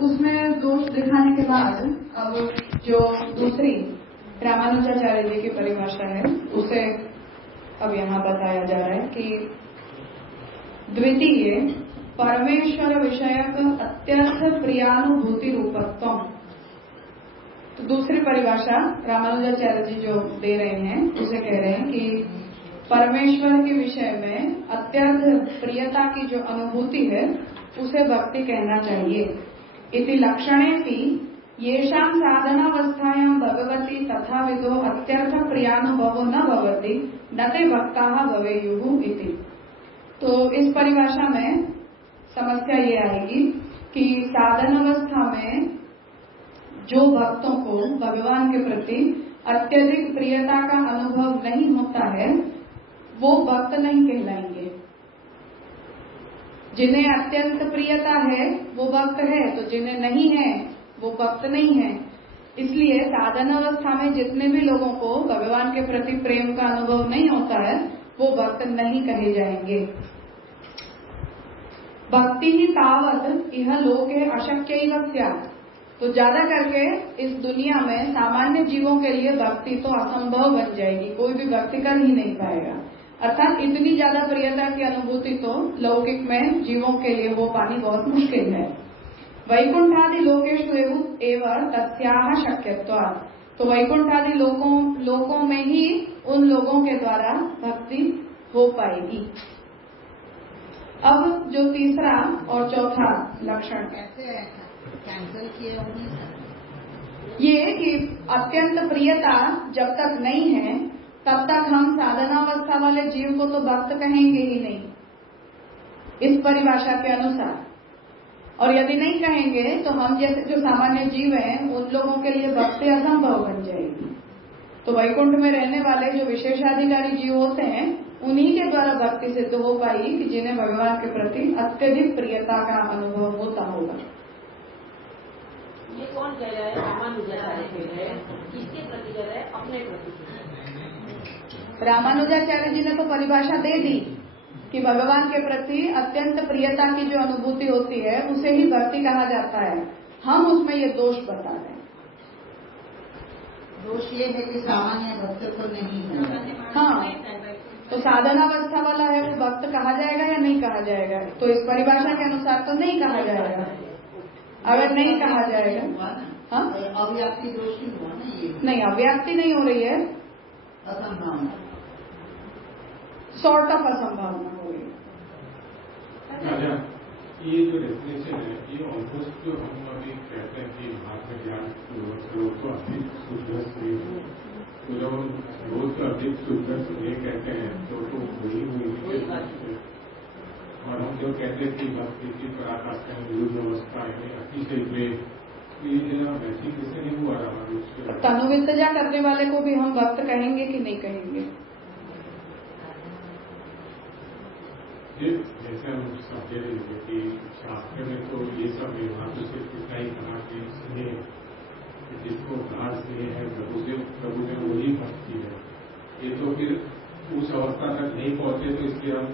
उसमें दोष दिखाने के बाद अब जो दूसरी रामानुजाचार्य जी की परिभाषा है उसे अब यहाँ बताया जा रहा है कि द्वितीय परमेश्वर विषयक अत्यर्थ प्रियानुभूति रूपत्व। तो दूसरी परिभाषा रामानुजाचार्य जी जो दे रहे हैं उसे कह रहे हैं कि परमेश्वर के विषय में अत्यर्थ प्रियता की जो अनुभूति है उसे भक्ति कहना चाहिए। इति लक्षणेपि येषां साधनावस्थायां भगवती तथाविधो अत्यर्थ प्रियानुभवो न भवति न ते भक्ताः भवेयुः इति। तो इस परिभाषा में समस्या ये आएगी कि साधनावस्था में जो भक्तों को भगवान के प्रति अत्यधिक प्रियता का अनुभव नहीं होता है वो भक्त नहीं कहलाएंगे। जिन्हें अत्यंत प्रियता है वो भक्त है, तो जिन्हें नहीं है वो भक्त नहीं है। इसलिए साधन अवस्था में जितने भी लोगों को भगवान के प्रति प्रेम का अनुभव नहीं होता है वो भक्त नहीं कहे जाएंगे। भक्ति ही तावत यह लोक है अशक्य ही स्यात्। तो ज्यादा करके इस दुनिया में सामान्य जीवों के लिए भक्ति तो असंभव बन जाएगी, कोई भी भक्ति कर ही नहीं पाएगा। अर्थात इतनी ज्यादा प्रियता की अनुभूति तो लौकिक में जीवों के लिए हो पानी बहुत मुश्किल है। वैकुंठादि लोकेषु एवं तस्याः शक्यत्वात्। तो वैकुंठादि लोकों में ही उन लोगों के द्वारा भक्ति हो पाएगी। अब जो तीसरा और चौथा लक्षण कैसे कैंसिल किए ये कि अत्यंत प्रियता जब तक नहीं है तब तक हम साधनावस्था वाले जीव को तो भक्त कहेंगे ही नहीं इस परिभाषा के अनुसार। और यदि नहीं कहेंगे तो हम जैसे जो सामान्य जीव हैं उन लोगों के लिए भक्ति असंभव बन जाएगी। तो वैकुंठ में रहने वाले जो विशेषाधिकारी जीव होते हैं उन्हीं के द्वारा भक्ति सिद्ध हो पाएगी कि जिन्हें भगवान के प्रति अत्यधिक प्रियता का अनुभव होता होगा। ये कौन कह रहा है? रामानुजाचार्य कह रहे हैं। किसके प्रति कह रहे हैं? अपने प्रति। रामानुजाचार्य जी ने तो परिभाषा दे दी कि भगवान के प्रति अत्यंत प्रियता की जो अनुभूति होती है उसे ही भक्ति कहा जाता है। हम उसमें ये दोष बता रहे हैं। दोष ये है कि सामान्य भक्त को नहीं है। हाँ, तो साधनावस्था वाला है वो भक्त कहा जाएगा या नहीं कहा जाएगा? तो इस परिभाषा के अनुसार तो नहीं कहा जाएगा। अगर नहीं कहा जाएगा, हाँ, अव्याप्ति दोष ही हुआ ना ये। नहीं, अव्याप्ति नहीं हो रही है, असंभावना, सॉर्ट ऑफ असंभावना हो रही है। ये जो डेफिनेशन है ये ऑलमोस्ट जो हम अभी कहते हैं कि महात्मा ज्ञान तो अधिक शुद्ध से तो जब हम रोज को अधिक शुद्ध से कहते हैं तो वही हुई। और हम जो कहते हैं कि भक्ति की पराकाष्ठा में विरुद्ध अवस्था है अतिशय प्रेम, ये वैसी किससे नहीं हुआ रहा। तनुवित्तजा करने वाले को भी हम भक्त कहेंगे कि नहीं कहेंगे? जैसे हम समझे कि शास्त्र में तो ये सब व्यवहार तो सिर्फ इतना ही कहा कि स्नेह जिसको गाढ़ स्नेह है प्रभु में वही भक्ति है। ये तो फिर उस अवस्था तक नहीं पहुंचे तो इसलिए हम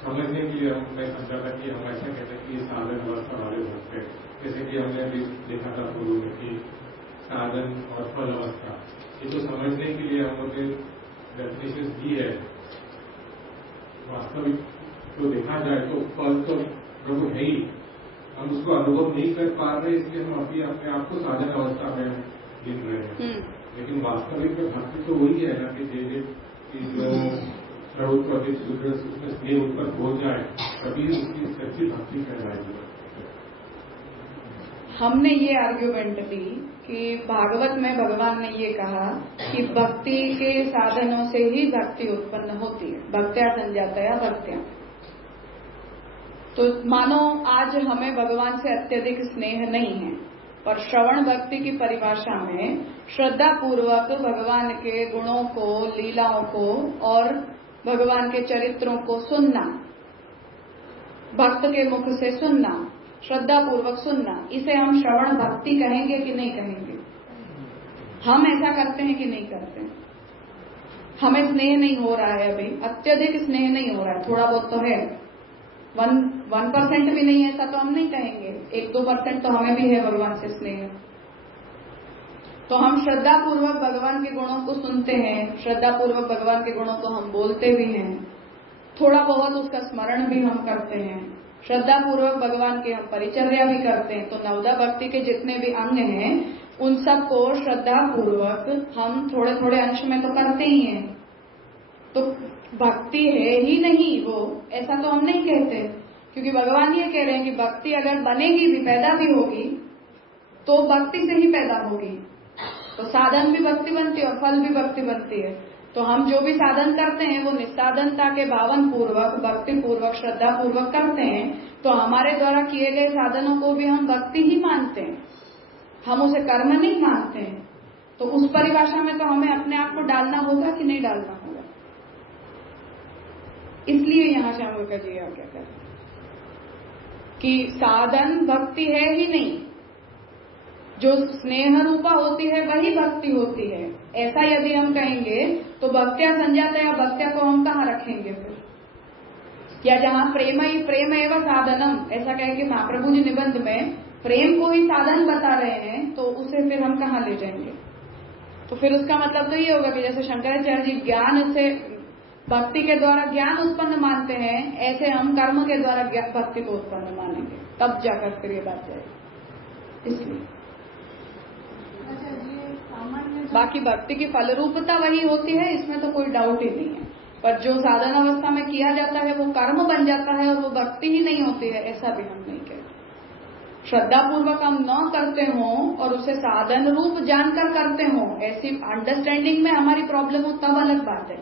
समझने के लिए मैं समझा था कि हम ऐसा कहते हैं कि ये साधन अवस्था वाले भक्त है। जैसे कि हमने अभी देखा था पूर्व में कि साधन और फल अवस्था, ये तो समझने के लिए हम लोग डेफिनेशन दी है। वास्तविक तो देखा जाए तो फल तो प्रभु है ही, हम उसको अनुभव नहीं कर पा रहे इसलिए हम अभी अपने आप को साधन अवस्था में गिन रहे हैं। लेकिन वास्तविक में भक्ति तो वही है ना कि जो प्रभु प्रति उसमें स्नेह उत्पन्न हो जाए तभी उसकी सच्ची भक्ति कहलाएगी। हमने ये आर्ग्यूमेंट दी कि भागवत में भगवान ने ये कहा कि भक्ति के साधनों से ही भक्ति उत्पन्न होती है, भक्त्या संजातया भक्त्या। तो मानो आज हमें भगवान से अत्यधिक स्नेह नहीं है, पर श्रवण भक्ति की परिभाषा में श्रद्धा पूर्वक भगवान के गुणों को, लीलाओं को और भगवान के चरित्रों को सुनना, भक्त के मुख से सुनना, श्रद्धा पूर्वक सुनना, इसे हम श्रवण भक्ति कहेंगे कि नहीं कहेंगे? हम ऐसा करते हैं कि नहीं करते? हमें स्नेह नहीं हो रहा है, अभी अत्यधिक स्नेह नहीं हो रहा है, थोड़ा बहुत तो है, 1% भी नहीं है ऐसा तो हम नहीं कहेंगे, 1-2% तो हमें भी है भगवान से स्नेह। तो हम श्रद्धा पूर्वक भगवान के गुणों को सुनते हैं, श्रद्धा पूर्वक भगवान के गुणों को हम बोलते भी हैं, थोड़ा बहुत उसका स्मरण भी हम करते हैं, श्रद्धा पूर्वक भगवान की हम परिचर्या भी करते हैं। तो नवदा भक्ति के जितने भी अंग हैं उन सबको श्रद्धा पूर्वक हम थोड़े थोड़े अंश में तो करते ही हैं। तो भक्ति है ही नहीं वो, ऐसा तो हम नहीं कहते, क्योंकि भगवान ये कह रहे हैं कि भक्ति अगर बनेगी भी, पैदा भी होगी तो भक्ति से ही पैदा होगी। तो साधन भी भक्ति बनती है और फल भी भक्ति बनती है। तो हम जो भी साधन करते हैं वो निस्साधनता के भावन पूर्वक, भक्ति पूर्वक, श्रद्धा पूर्वक करते हैं। तो हमारे द्वारा किए गए साधनों को भी हम भक्ति ही मानते हैं, हम उसे कर्म नहीं मानते हैं। तो उस परिभाषा में तो हमें अपने आप को डालना होगा कि नहीं डालना होगा। इसलिए यहाँ श्यामका जी आज्ञा कर कि साधन भक्ति है ही नहीं, जो स्नेह रूपा होती है वही भक्ति होती है। ऐसा यदि हम कहेंगे तो भक्त्या संजाता या भक्त्या को हम कहाँ रखेंगे फिर? या जहाँ प्रेम ही प्रेम एवं साधनम, ऐसा कहेंगे महाप्रभु जी निबंध में प्रेम को ही साधन बता रहे हैं, तो उसे फिर हम कहाँ ले जाएंगे? तो फिर उसका मतलब तो ये होगा कि जैसे शंकराचार्य जी ज्ञान से, भक्ति के द्वारा ज्ञान उत्पन्न मानते हैं, ऐसे हम कर्म के द्वारा भक्ति को उत्पन्न मानेंगे, तब जाकर फिर ये बात जाएगी। इसलिए बाकी भक्ति की फलरूपता वही होती है, इसमें तो कोई डाउट ही नहीं है। पर जो साधन अवस्था में किया जाता है वो कर्म बन जाता है और वो भक्ति ही नहीं होती है, ऐसा भी हम नहीं कहते। श्रद्धा पूर्वक हम न करते हों और उसे साधन रूप जानकर करते हों, ऐसी अंडरस्टैंडिंग में हमारी प्रॉब्लम हो तब अलग बात है।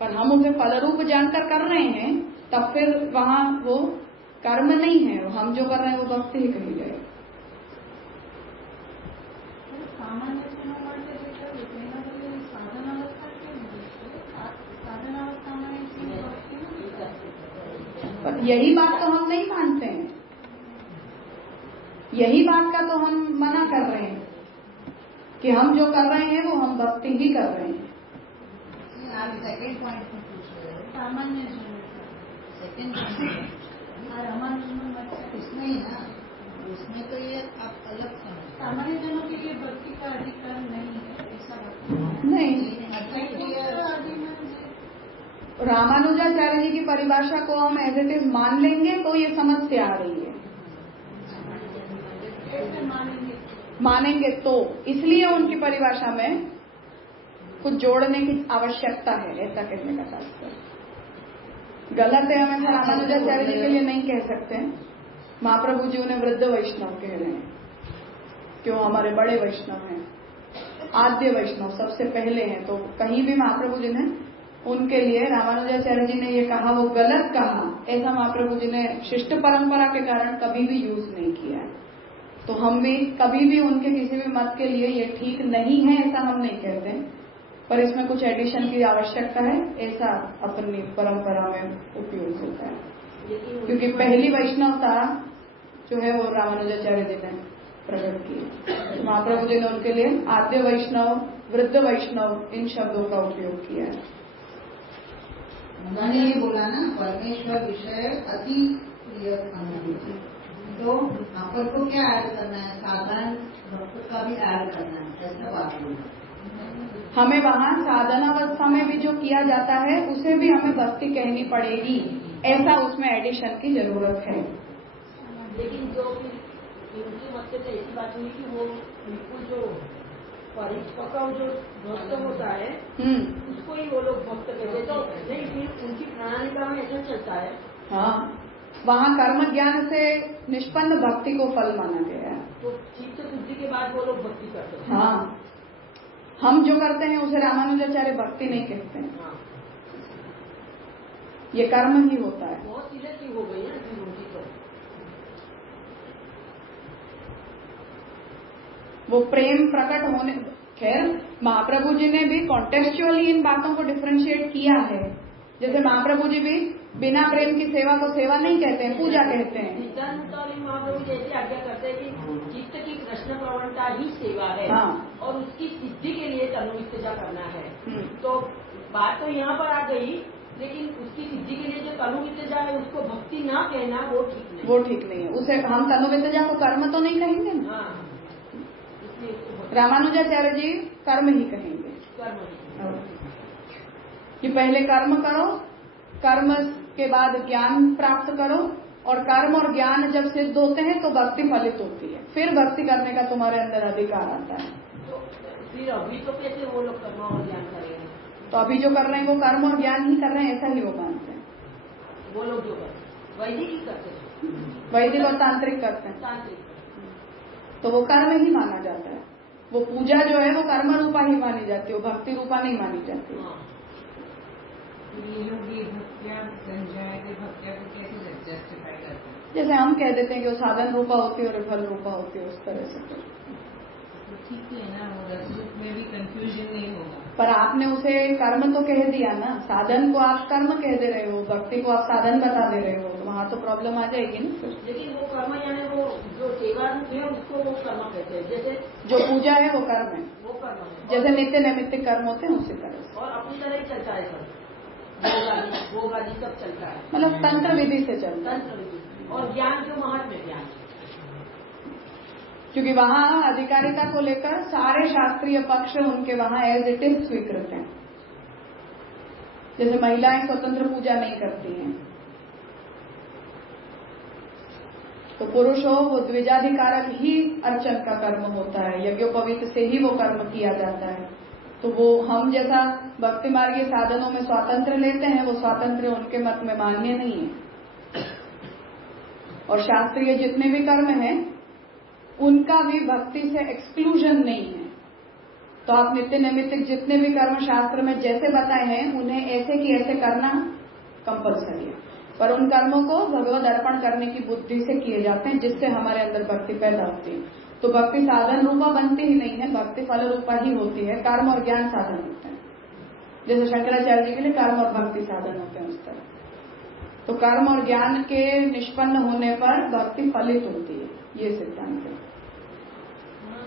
पर हम उसे फल रूप जानकर कर रहे हैं तब फिर वहां वो कर्म नहीं है, हम जो कर रहे हैं वो भक्ति ही कही जाएगी। पर यही बात तो हम नहीं मानते हैं, यही बात का तो हम मना कर रहे हैं कि हम जो कर रहे हैं वो हम भक्ति ही कर रहे हैं। आप सेकंड पॉइंट में पूछ रहे हो सामान्य जीवन, सेकंड इसमें ही ना, उसमें तो ये आप अलग समझ, सामान्य जनों के लिए भक्ति का अधिकार नहीं है ऐसा नहीं। रामानुजाचार्य जी की परिभाषा को हम एज इट इज मान लेंगे तो ये समस्या आ रही है। मानेंगे तो इसलिए उनकी परिभाषा में कुछ जोड़ने की आवश्यकता है, ऐसा कहने का तात्पर्य गलत है। हमें रामानुजाचार्य जी के लिए नहीं कह सकते। महाप्रभु जी उन्हें वृद्ध वैष्णव कह रहे हैं, क्यों? हमारे बड़े वैष्णव हैं, आद्य वैष्णव सबसे पहले हैं। तो कहीं भी महाप्रभु जी ने उनके लिए, रामानुजाचार्य जी ने ये कहा वो गलत कहा, ऐसा महाप्रभु जी ने शिष्ट परंपरा के कारण कभी भी यूज नहीं किया है। तो हम भी कभी भी उनके किसी भी मत के लिए ये ठीक नहीं है ऐसा हम नहीं कहते, पर इसमें कुछ एडिशन की आवश्यकता है, ऐसा अपनी परंपरा में उपयोग होता है। क्योंकि पहली वैष्णवता जो है वो रामानुजाचार्य जी ने प्रकट की। महाप्रभु जी ने उनके लिए आद्य वैष्णव, वृद्ध वैष्णव इन शब्दों का उपयोग किया है। उन्होंने ये बोला ना, परमेश्वर विषय अति प्रिय अनुभूति, तो यहाँ को क्या ऐड करना है? साधारण भक्त का भी ऐड करना है, ऐसा बात बोला। हमें वहाँ साधनावस्था में भी जो किया जाता है उसे भी हमें भक्ति कहनी पड़ेगी, ऐसा उसमें एडिशन की जरूरत है। लेकिन जो उनकी मत से ऐसी बात हुई कि वो बिल्कुल जो परिपक्व जो भक्त होता है उसको ही वो लोग भक्त कहते, तो नहीं फिर उनकी प्रणालिका में ऐसा चलता है। हाँ, वहाँ कर्म ज्ञान से निष्पन्न भक्ति को फल माना गया है। तो चित्त शुद्धि के बाद वो लोग भक्ति करते हैं। हाँ, हम जो करते हैं उसे रामानुजाचार्य भक्ति नहीं कहते हैं। हाँ। ये कर्म ही होता है। बहुत चीजें की हो गई है जीवन की, तो वो प्रेम प्रकट होने, खैर महाप्रभु जी ने भी कॉन्टेक्चुअली इन बातों को डिफरेंशिएट किया है। जैसे महाप्रभु जी भी बिना प्रेम की सेवा को सेवा नहीं कहते हैं, पूजा कहते हैं। महाप्रभु जैसी आज्ञा करते हैं कि चित्त की कृष्ण प्रवणता ही सेवा है। हाँ। और उसकी सिद्धि के लिए तनु इस्तेजा करना है। तो बात तो यहाँ पर आ गई लेकिन उसकी सिद्धि के लिए जो तनुविद्या है उसको भक्ति ना कहना वो ठीक नहीं, वो ठीक नहीं है। उसे हम तनुविद्या को कर्म तो नहीं कहेंगे ना। हाँ, इसलिए उसको रामानुजाचार्य जी कर्म ही कहेंगे कर्म कि पहले कर्म करो, कर्म के बाद ज्ञान प्राप्त करो, और कर्म और ज्ञान जब सिद्ध होते हैं तो भक्ति फलित होती है, फिर भक्ति करने का तुम्हारे अंदर अधिकार आता है। तो फिर अभी तो कैसे वो लोग कर्म और ज्ञान करेंगे? तो अभी जो कर रहे हैं वो कर्म और ज्ञान ही कर रहे हैं, ऐसा ही वो मानते हैं। वो लोग जो करते हैं वैदिक ही करते हैं, वैदिक और तांत्रिक करते हैं, तांत्रिक। तो वो कर्म ही माना जाता है। वो पूजा जो है वो कर्म रूपा ही मानी जाती है, वो भक्ति रूपा नहीं मानी जाती। हाँ, ये लोग भी भक्तियाँ संजय के भक्तियाँ को कैसे जस्टिफाई करते हैं? जैसे हम कह देते हैं कि वो साधन रूपा होती है और फल रूपा होती है, उस तरह से। तो ठीक है ना, वो रसरूप में भी कंफ्यूजन नहीं होगा। पर आपने उसे कर्म तो कह दिया ना, साधन को आप कर्म कह दे रहे हो, भक्ति को आप साधन बता दे रहे हो, तो वहाँ तो प्रॉब्लम आ जाएगी ना फिर। लेकिन वो कर्म यानी वो जो सेवा रूप है उसको वो कर्म कहते हैं, जैसे जो पूजा है वो कर्म है, वो कर्म है, जैसे नित्य नैमित्तिक कर्म होते हैं उसी तरह से। और अपनी तरह ही चलता है सब, भोग आदि सब चलता है, मतलब तंत्र विधि से चलता है। तंत्र विधि। और ज्ञान जो महत्व है ज्ञान, क्योंकि वहाँ अधिकारिता को लेकर सारे शास्त्रीय पक्ष उनके वहाँ एज इट इज स्वीकृत हैं। जैसे महिलाएं स्वतंत्र पूजा नहीं करती हैं, तो पुरुष हो वो द्विजाधिकारक ही अर्चन का कर्म होता है, यज्ञोपवीत से ही वो कर्म किया जाता है। तो वो हम जैसा भक्ति मार्गीय साधनों में स्वातंत्र लेते हैं, वो स्वातंत्र उनके मत में मान्य नहीं है। और शास्त्रीय जितने भी कर्म हैं उनका भी भक्ति से एक्सक्लूजन नहीं है। तो आप नित्य नैमित्तिक जितने भी कर्म शास्त्र में जैसे बताए हैं उन्हें ऐसे कि ऐसे करना कंपलसरी है, पर उन कर्मों को भगवद अर्पण करने की बुद्धि से किए जाते हैं, जिससे हमारे अंदर भक्ति पैदा होती है। तो भक्ति साधन रूपा बनती ही नहीं है, भक्ति फल रूपा ही होती है। कर्म और ज्ञान साधन होते हैं, जैसे शंकराचार्य जी के लिए कर्म और भक्ति साधन होते हैं उस तरह। तो कर्म और ज्ञान के निष्पन्न होने पर भक्ति फलित होती है, ये सिद्धांत है।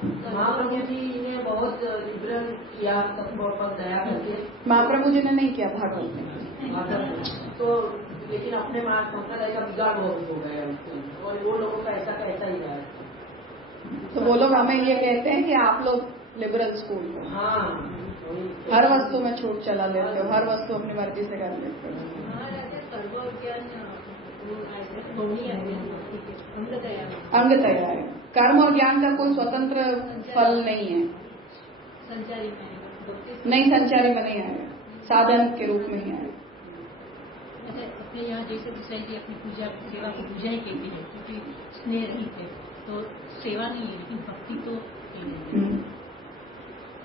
महाप्रभु जी ने बहुत लिबरल किया सबको पर दया करके। महाप्रभु जी ने नहीं किया, भागवत ने। तो लेकिन अपने संप्रदाय का बिगाड़ बहुत हो गया और वो लोगों का ऐसा ही रहा है। तो वो लोग हमें ये कहते हैं कि आप लोग लिबरल स्कूल हो, हाँ, हर वस्तु में छूट चला लेते हो, हर वस्तु अपनी मर्जी से कर लेते हो। अंगतया है, कर्म और ज्ञान का कोई स्वतंत्र फल नहीं है, नहीं संचारी में नहीं आएगा, साधन के रूप में ही आएगा। अपने यहाँ जैसे विषय की अपनी पूजा सेवा को पूजा ही कहते हैं, क्योंकि स्नेह रहित है, तो सेवा नहीं है, लेकिन भक्ति तो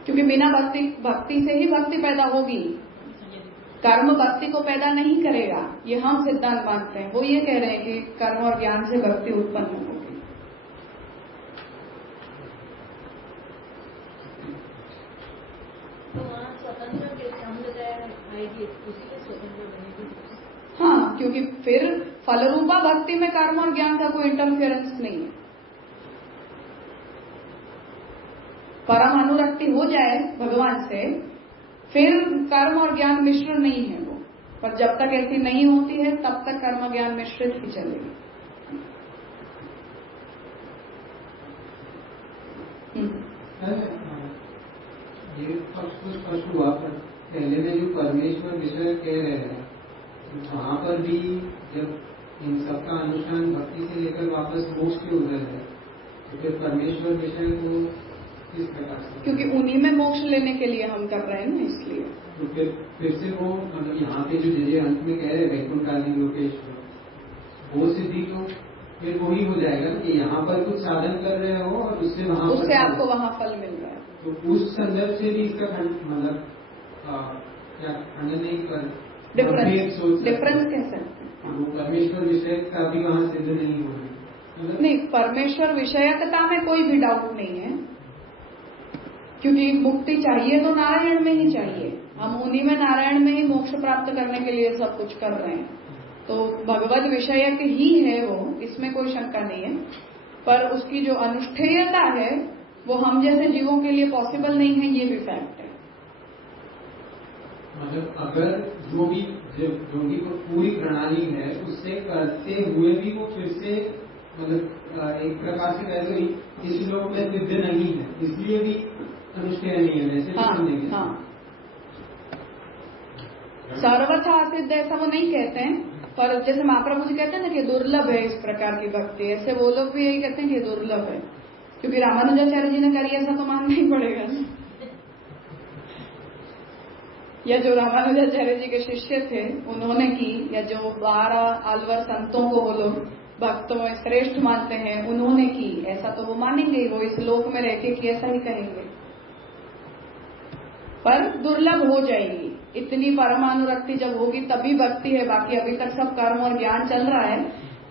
क्योंकि बिना भक्ति से ही भक्ति पैदा होगी, कर्म भक्ति को पैदा नहीं करेगा, ये हम सिद्धांत मानते हैं। वो ये कह रहे हैं कि कर्म और ज्ञान से भक्ति उत्पन्न होगी। तो वहाँ स्वतंत्र आएगी, उसी में स्वतंत्र बनेगी। हाँ, क्योंकि फिर फलरूपा भक्ति में कर्म और ज्ञान का कोई इंटरफेरेंस नहीं है। परम अनुरक्ति हो जाए भगवान से, फिर कर्म और ज्ञान मिश्र नहीं है वो, पर जब तक ऐसी नहीं होती है तब तक कर्म ज्ञान मिश्रित ही चलेगी। ये पक्ष तो स्पष्ट हुआ, पर पहले में जो परमेश्वर विषय कह रहे हैं वहाँ पर भी जब इन सबका अनुष्ठान भक्ति से लेकर वापस मोक्ष के उधर है, तो फिर परमेश्वर विषय को किस प्रकार से? क्योंकि उन्हीं में मोक्ष लेने के लिए हम कर रहे हैं ना, इसलिए। तो फिर से वो मतलब यहाँ पे जो जैसे अंत में कह रहे वैकुंठ आदि लोकेश्वर, वो सिद्धि तो फिर वही हो जाएगा कि यहाँ पर कुछ साधन कर रहे हो और उससे वहाँ उससे आपको वहाँ फल मिल रहा है। तो उस संदर्भ से भी इसका मतलब क्या खंडन नहीं कर, डिफरेंस कह सकते हैं। वो परमेश्वर विषय का भी वहाँ सिद्ध नहीं हो रही, नहीं, परमेश्वर विषयकता में कोई भी डाउट नहीं है, क्योंकि मुक्ति चाहिए तो नारायण में ही चाहिए। हम उन्हीं में नारायण में ही मोक्ष प्राप्त करने के लिए सब कुछ कर रहे हैं, तो भगवत विषयक ही है वो, इसमें कोई शंका नहीं है। पर उसकी जो अनुष्ठेयता है वो हम जैसे जीवों के लिए पॉसिबल नहीं है, ये भी फैक्ट है। मतलब अगर जो भी जो भी वो पूरी प्रणाली है उससे करते हुए भी वो फिर से मतलब एक प्रकार से कह लो इस लोक में सिद्ध नहीं है, इसलिए भी अनुष्ठेय नहीं है, वैसे भी हाँ। सर्वथा सिद्ध ऐसा वो नहीं कहते हैं, पर जैसे महाप्रभु जी कहते हैं ना कि दुर्लभ है इस प्रकार की भक्ति, ऐसे वो लोग भी यही कहते हैं कि दुर्लभ है, क्योंकि रामानुजाचार्य जी ने करी ऐसा तो मानना ही पड़ेगा। या जो रामानुजाचार्य जी के शिष्य थे उन्होंने की, या जो 12 आलवर संतों को वो लोग भक्तों में श्रेष्ठ मानते हैं उन्होंने की, ऐसा तो वो मानेंगे ही, वो इस लोक में रह के कि ऐसा ही कहेंगे, पर दुर्लभ हो जाएगी। इतनी परमानुरक्ति जब होगी तभी भक्ति है, बाकी अभी तक सब कर्म और ज्ञान चल रहा है।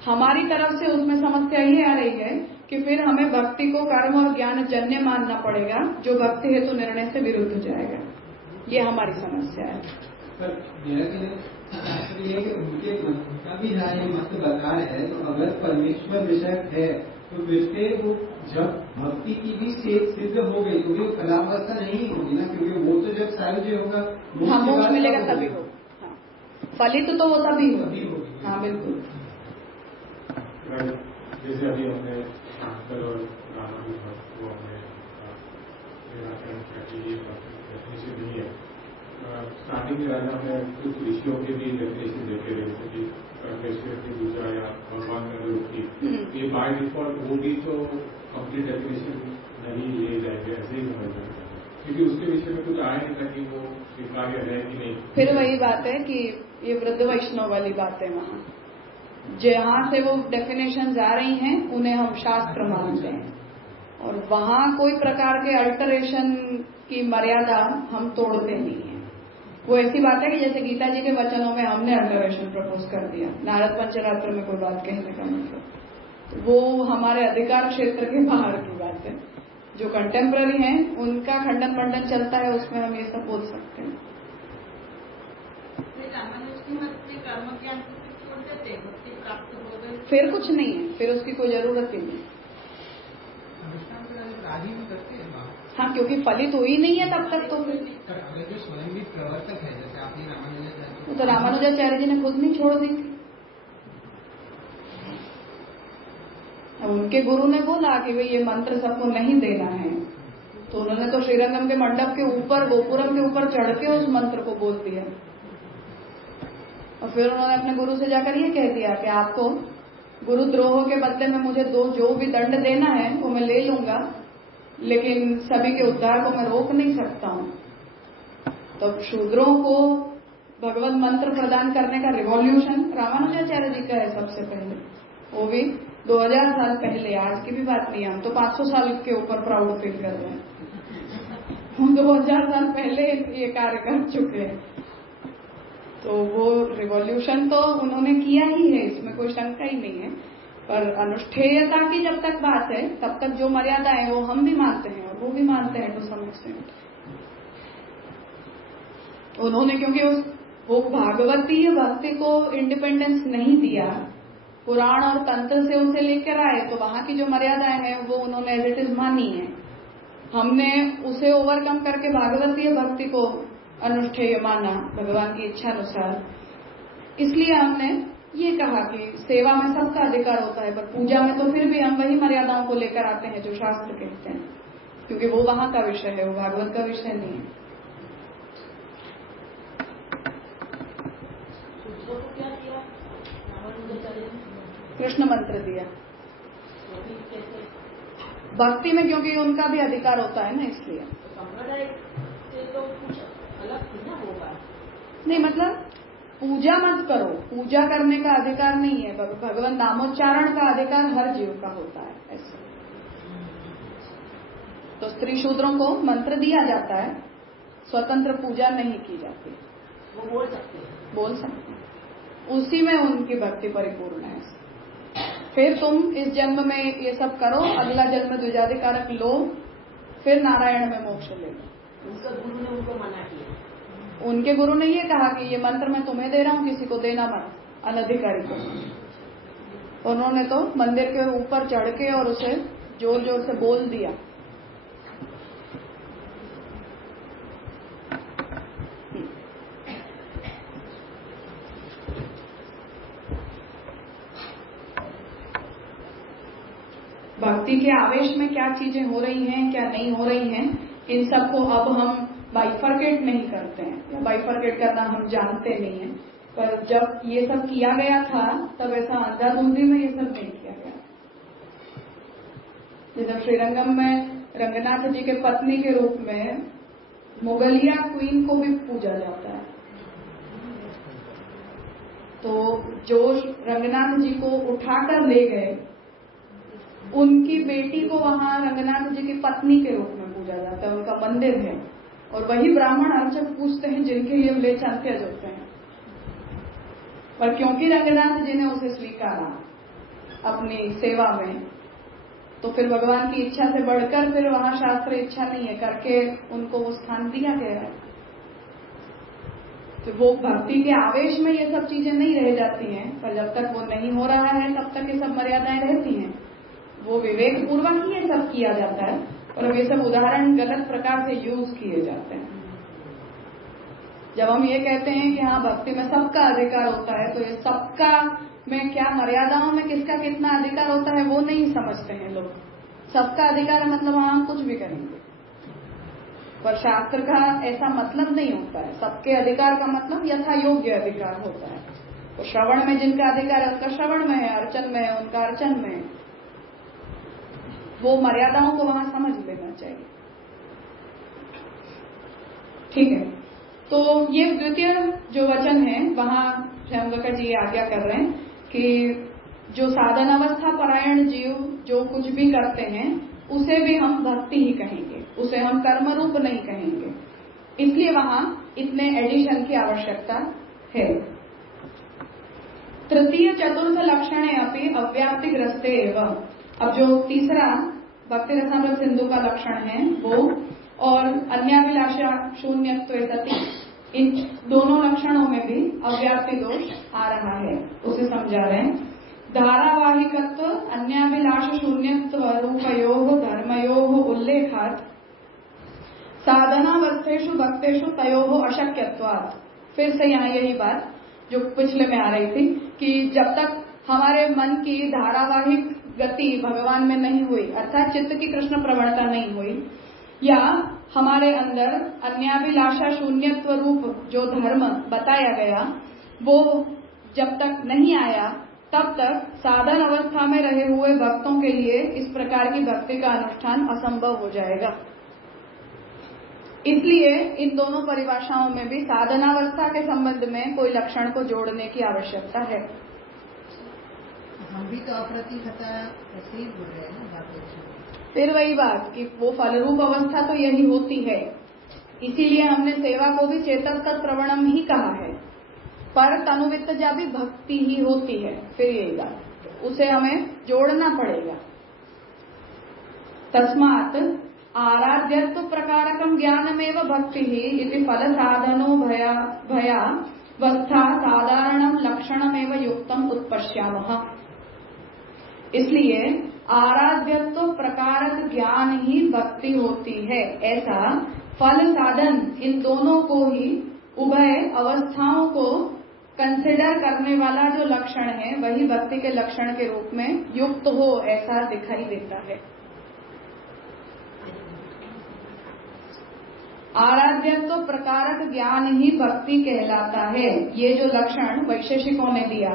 हमारी तरफ से उसमें समस्या ये आ रही है कि फिर हमें भक्ति को कर्म और ज्ञान जन्य मानना पड़ेगा, जो भक्ति हेतु निर्णय से विरुद्ध हो जाएगा। ये हमारी समस्या है। पर मेरा ये कि उनके का भी जहाँ ये मत बता है, तो अगर परमेश्वर विषय है तो फिर से वो जब भक्ति की भी सिद्ध हो गई, क्योंकि वो कलावस्था नहीं होगी ना, क्योंकि वो तो जब सायुज्य होगा मोक्ष मिलेगा तभी हो, फलित तो वो तभी होगी। हाँ बिल्कुल। जैसे अभी हमने शास्त्र और रामानुज भक्त को हमने निराकरण डेफिनेशन नहीं है। स्टार्टिंग में राजा में कुछ ऋषियों के भी डेफिनेशन देखे गए, जैसे कि परमेश्वर की पूजा या भगवान का रूप की, ये बाय डिफॉल्ट वो भी तो कंप्लीट डेफिनेशन नहीं लिए जाएंगे, ऐसे ही समझ जाएंगे, क्योंकि उसके विषय में कुछ आया नहीं था कि वो स्वीकार्य है कि नहीं। फिर वही बात है कि ये वृद्ध वैष्णव वाली बात है, वहाँ जहाँ से वो डेफिनेशन आ रही हैं उन्हें हम शास्त्र मानते हैं, और वहाँ कोई प्रकार के अल्टरेशन की मर्यादा हम तोड़ते नहीं हैं। वो ऐसी बात है कि जैसे गीता जी के वचनों में हमने अल्टरेशन प्रपोज कर दिया, नारद पंचरात्र में कोई बात कहने का मतलब, तो वो हमारे अधिकार क्षेत्र के बाहर की बात है। जो कंटेम्प्ररी हैं उनका खंडन मंडन चलता है, उसमें हम ये सब बोल सकते हैं। फिर कुछ नहीं है, फिर उसकी कोई जरूरत ही नहीं। हाँ, क्योंकि फलित हुई नहीं है तब तक, तो फिर जो स्वयं भी प्रवर्तक है, जैसे आपने रामानुजाचार्य, तो रामानुजाचार्य जी ने खुद नहीं छोड़ दी। उनके गुरु ने बोला कि भाई ये मंत्र सबको नहीं देना है, तो उन्होंने तो श्रीरंगम के मंडप के ऊपर, गोपुरम के ऊपर चढ़ के उस मंत्र को बोल दिया, और फिर उन्होंने अपने गुरु से जाकर ये कह दिया कि आपको गुरुद्रोह के बदले में मुझे जो भी दंड देना है वो मैं ले लूंगा, लेकिन सभी के उद्धार को मैं रोक नहीं सकता हूँ। तो शूद्रों को भगवत मंत्र प्रदान करने का रिवॉल्यूशन रामानुजाचार्य जी का है सबसे पहले, वो भी 2000 साल पहले, आज की भी बात नहीं है, हम तो 500 साल के ऊपर प्राउड फील कर रहे हैं, हम 2000 साल पहले ये कार्य कर चुके हैं। तो वो रिवॉल्यूशन तो उन्होंने किया ही है, इसमें कोई शंका ही नहीं है, पर अनुष्ठेयता की जब तक बात है तब तक जो मर्यादा है वो हम भी मानते हैं और वो भी मानते हैं टू सम एक्सटेंट। उन्होंने क्योंकि वो भागवतीय भक्ति को इंडिपेंडेंस नहीं दिया, पुराण और तंत्र से उसे लेकर आए, तो वहां की जो मर्यादाएं हैं वो उन्होंने एज इट इज मानी है। हमने उसे ओवरकम करके भागवतीय भक्ति को अनुष्ठेय माना भगवान की इच्छा अनुसार, इसलिए हमने ये कहा कि सेवा में सबका अधिकार होता है, पर पूजा में तो फिर भी हम वही मर्यादाओं को लेकर आते हैं जो शास्त्र कहते हैं, क्योंकि वो वहां का विषय है, वो भागवत का विषय नहीं है। कृष्ण मंत्र दिया भक्ति में, क्योंकि उनका भी अधिकार होता है ना, इसलिए तो कुछ अलग थी ना वो बात। नहीं, मतलब पूजा मत करो, पूजा करने का अधिकार नहीं है, भगवान नामोच्चारण का अधिकार हर जीव का होता है ऐसे। तो स्त्री शूद्रों को मंत्र दिया जाता है, स्वतंत्र पूजा नहीं की जाती, वो बोल सकते हैं, उसी में उनकी भक्ति परिपूर्ण है। फिर तुम इस जन्म में ये सब करो, अगला जन्म द्विजाधिकारक लो, फिर नारायण में मोक्ष ले लो। उनका गुरु ने उनको मना किया, उनके गुरु ने ये कहा कि ये मंत्र मैं तुम्हें दे रहा हूँ, किसी को देना मत, अनधिकारी को। उन्होंने तो मंदिर के ऊपर चढ़ के और उसे जोर जोर से बोल दिया। भक्ति के आवेश में क्या चीजें हो रही हैं, क्या नहीं हो रही हैं, इन सबको अब हम बाइफर्केट नहीं करते हैं, या बाइफर्केट करना हम जानते नहीं हैं। पर जब ये सब किया गया था तब ऐसा अंधाधुंधी में ये सब नहीं किया गया। जब श्रीरंगम में रंगनाथ जी के पत्नी के रूप में मुगलिया क्वीन को भी पूजा जाता है। तो जो रंगनाथ जी को उठाकर ले गए, उनकी बेटी को वहां रंगनाथ जी की पत्नी के रूप में पूजा जाता है, उनका मंदिर है। और वही ब्राह्मण अर्चक पूछते हैं जिनके लिए ले अंत्यज होते हैं। पर क्योंकि रंगनाथ जी ने उसे स्वीकारा अपनी सेवा में, तो फिर भगवान की इच्छा से बढ़कर फिर वहां शास्त्र इच्छा नहीं है करके उनको वो स्थान दिया गया है। तो वो भक्ति के आवेश में ये सब चीजें नहीं रह जाती हैं, पर जब तक वो नहीं हो रहा है तब तक ये सब मर्यादाएं रहती हैं। वो विवेक पूर्वक ही ये सब किया जाता है, और ये सब उदाहरण गलत प्रकार से यूज किए जाते हैं। जब हम ये कहते हैं कि हाँ भक्ति में सबका अधिकार होता है, तो ये सबका में क्या मर्यादाओं में किसका कितना अधिकार होता है वो नहीं समझते हैं लोग। सबका अधिकार मतलब हाँ हम कुछ भी करेंगे, पर शास्त्र का ऐसा मतलब नहीं होता है। सबके अधिकार का मतलब यथा योग्य अधिकार होता है। तो श्रवण में जिनका अधिकार है उनका श्रवण में है, अर्चन में है उनका अर्चन में है। वो मर्यादाओं को वहां समझ लेना चाहिए। ठीक है, तो ये द्वितीय जो वचन है वहां श्यामकर जी आज्ञा कर रहे हैं कि जो साधन अवस्था परायण जीव जो कुछ भी करते हैं उसे भी हम भक्ति ही कहेंगे, उसे हम कर्म रूप नहीं कहेंगे। इसलिए वहां इतने एडिशन की आवश्यकता है। तृतीय चतुर्थ लक्षण अपनी अव्याप्तिग्रस्ते एवं, अब जो तीसरा भक्ति रसामृत सिंधु का लक्षण है वो और अन्याभिलाषा शून्यत्व सति, इन दोनों लक्षणों में भी अव्याप्ति दोष आ रहा है, उसे समझा रहे हैं। धारावाहिकत्व अन्याभिलाष शून्यत्व रूपयोः धर्मयोः उल्लेखात् साधनावस्थेषु भक्तेषु तयोः अशक्यत्वात्। फिर से यहाँ यही बात जो पिछले में आ रही थी कि जब तक हमारे मन की धारावाहिक गति भगवान में नहीं हुई, अर्थात चित्त की कृष्ण प्रवणता नहीं हुई, या हमारे अंदर अन्याभिलाषा शून्यत्व रूप जो धर्म बताया गया वो जब तक नहीं आया, तब तक साधन अवस्था में रहे हुए भक्तों के लिए इस प्रकार की भक्ति का अनुष्ठान असंभव हो जाएगा। इसलिए इन दोनों परिभाषाओं में भी साधनावस्था के संबंध में कोई लक्षण को जोड़ने की आवश्यकता है। हम भी तो अप्रतिहता ऐसे ही बोल रहे हैं ना। फिर वही बात कि वो फलरूप अवस्था तो यही होती है, इसीलिए हमने सेवा को भी चेतस्तत् प्रवणम ही कहा है, पर तनुवित्तजा भी भक्ति ही होती है। फिर यही बात, उसे हमें जोड़ना पड़ेगा। तस्मात् आराध्यत्व प्रकारकम ज्ञानमेव भक्ति ही इति फल साधनो भया वस्था साधारणम लक्षणमेव युक्तम उत्पश्यामः। इसलिए आराध्यत्व प्रकारक ज्ञान ही भक्ति होती है, ऐसा फल साधन इन दोनों को ही उभय अवस्थाओं को कंसिडर करने वाला जो लक्षण है वही भक्ति के लक्षण के रूप में युक्त हो, ऐसा दिखाई देता है। आराध्यत्व प्रकारक ज्ञान ही भक्ति कहलाता है। ये जो लक्षण वैशेषिकों ने दिया,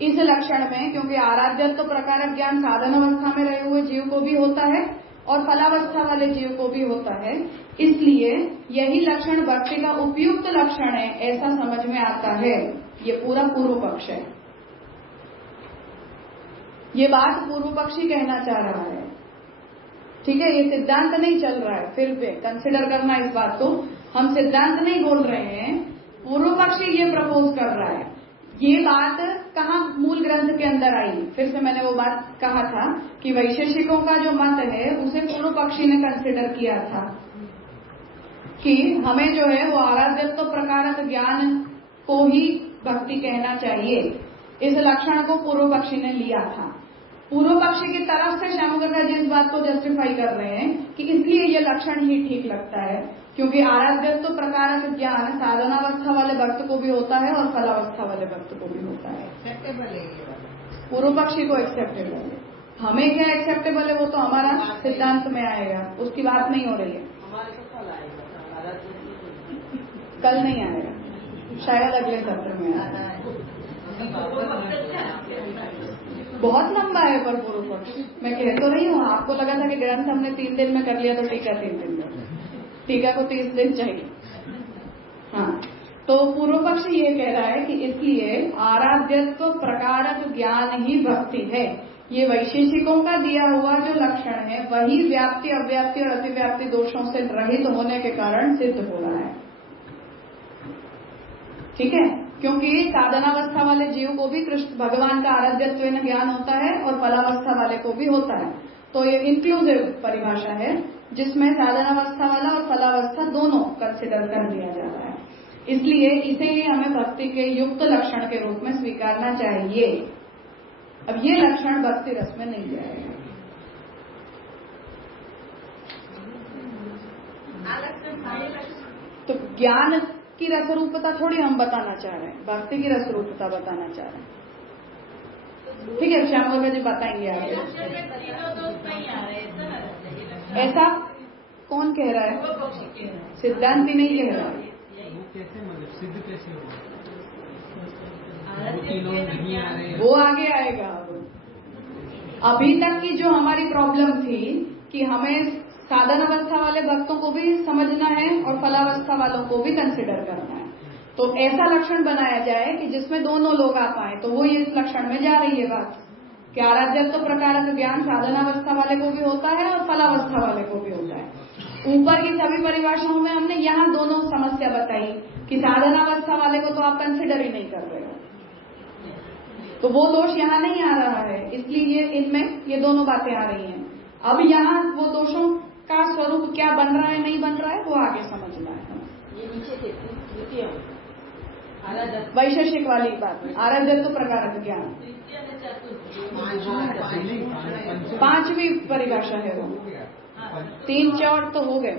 इस लक्षण में क्योंकि आराध्यत्व प्रकारक ज्ञान साधन अवस्था में रहे हुए जीव को भी होता है और फलावस्था वाले जीव को भी होता है, इसलिए यही लक्षण भक्ति का उपयुक्त लक्षण है, ऐसा समझ में आता है। ये पूरा पूर्व पक्ष है। ये बात पूर्व पक्षी कहना चाह रहा है, ठीक है। ये सिद्धांत नहीं चल रहा है, फिर भी कंसिडर करना इस बात को। हम सिद्धांत नहीं बोल रहे हैं, पूर्व पक्षी ये प्रपोज कर रहा है। ये बात कहाँ मूल ग्रंथ के अंदर आई? फिर से मैंने वो बात कहा था कि वैशेषिकों का जो मत है उसे पूर्व पक्षी ने कंसिडर किया था कि हमें जो है वो आराध्यत्व प्रकारक ज्ञान को ही भक्ति कहना चाहिए। इस लक्षण को पूर्व पक्षी ने लिया था। पूर्व पक्षी की तरफ से श्यामगढ़ जी इस बात को जस्टिफाई कर रहे हैं कि इसलिए ये लक्षण ही ठीक लगता है, क्योंकि आराध्यत्व प्रकारक ज्ञान साधनावस्था वाले भक्त को भी होता है और फलावस्था वाले भक्त को भी होता है। एक्सेप्टेबल है ये, पूर्व पक्षी को एक्सेप्टेबल है। हमें क्या एक्सेप्टेबल है वो तो हमारा सिद्धांत में आएगा, उसकी बात नहीं हो रही है। हमारे को कल आएगा, कल नहीं आएगा, शायद अगले सत्र में आएगा। बहुत लंबा है पर पूर्व पक्ष, मैं कह तो रही हूँ। आपको लगा था कि ग्रंथ हमने 3 दिन में कर लिया तो टीका 3 दिन में, टीका को 30 दिन चाहिए। हाँ, तो पूर्व पक्ष ये कह रहा है कि इसलिए आराध्यत्व प्रकारक ज्ञान ही भक्ति है। ये वैशेषिकों का दिया हुआ जो लक्षण है वही व्याप्ति, अव्याप्ति और अतिव्याप्ति दोषों से रहित होने के कारण सिद्ध हो रहा है। ठीक है, क्योंकि साधनावस्था वाले जीव को भी कृष्ण भगवान का आराध्यत्व न ज्ञान होता है और फलावस्था वाले को भी होता है। तो ये इंक्लूसिव परिभाषा है जिसमें साधनावस्था वाला और फलावस्था दोनों कंसिडर कर लिया जाता है। इसलिए इसे ही हमें भक्ति के युक्त लक्षण के रूप में स्वीकारना चाहिए। अब ये लक्षण भक्ति रस में नहीं जाएगा। तो ज्ञान की रसरूपता थोड़ी हम बताना चाह रहे हैं, भक्ति की रसरूपता बताना चाह रहे हैं। ठीक है, श्याम जी बताएंगे आगे। ऐसा कौन कह रहा है? सिद्धांति नहीं कह रहा है। सिद्ध कैसे होगा? नहीं आ रहे, वो आगे आएगा। अभी तक की जो हमारी प्रॉब्लम थी कि हमें साधन अवस्था वाले भक्तों को भी समझना है और फलावस्था वालों को भी कंसिडर करना है, तो ऐसा लक्षण बनाया जाए कि जिसमें दोनों लोग आ पाए। तो वो इस लक्षण में जा रही है बात कि आराध्यत्व प्रकारक ज्ञान साधनावस्था वाले को भी होता है और फलावस्था वाले को भी होता है। ऊपर की सभी परिभाषाओं में हमने यहाँ दोनों समस्या बताई कि साधनावस्था वाले को तो आप कंसिडर ही नहीं कर रहे हो, तो वो दोष यहाँ नहीं आ रहा है, इसलिए ये इनमें ये दोनों बातें आ रही हैं। अब यहाँ वो दोषों का स्वरूप क्या बन रहा है नहीं बन रहा है वो आगे समझना है। ये नीचे वैशेषिक वाली बात, आराध्यत्व प्रकारक ज्ञान 5वीं परिभाषा है वो। 3 4 तो हो गए।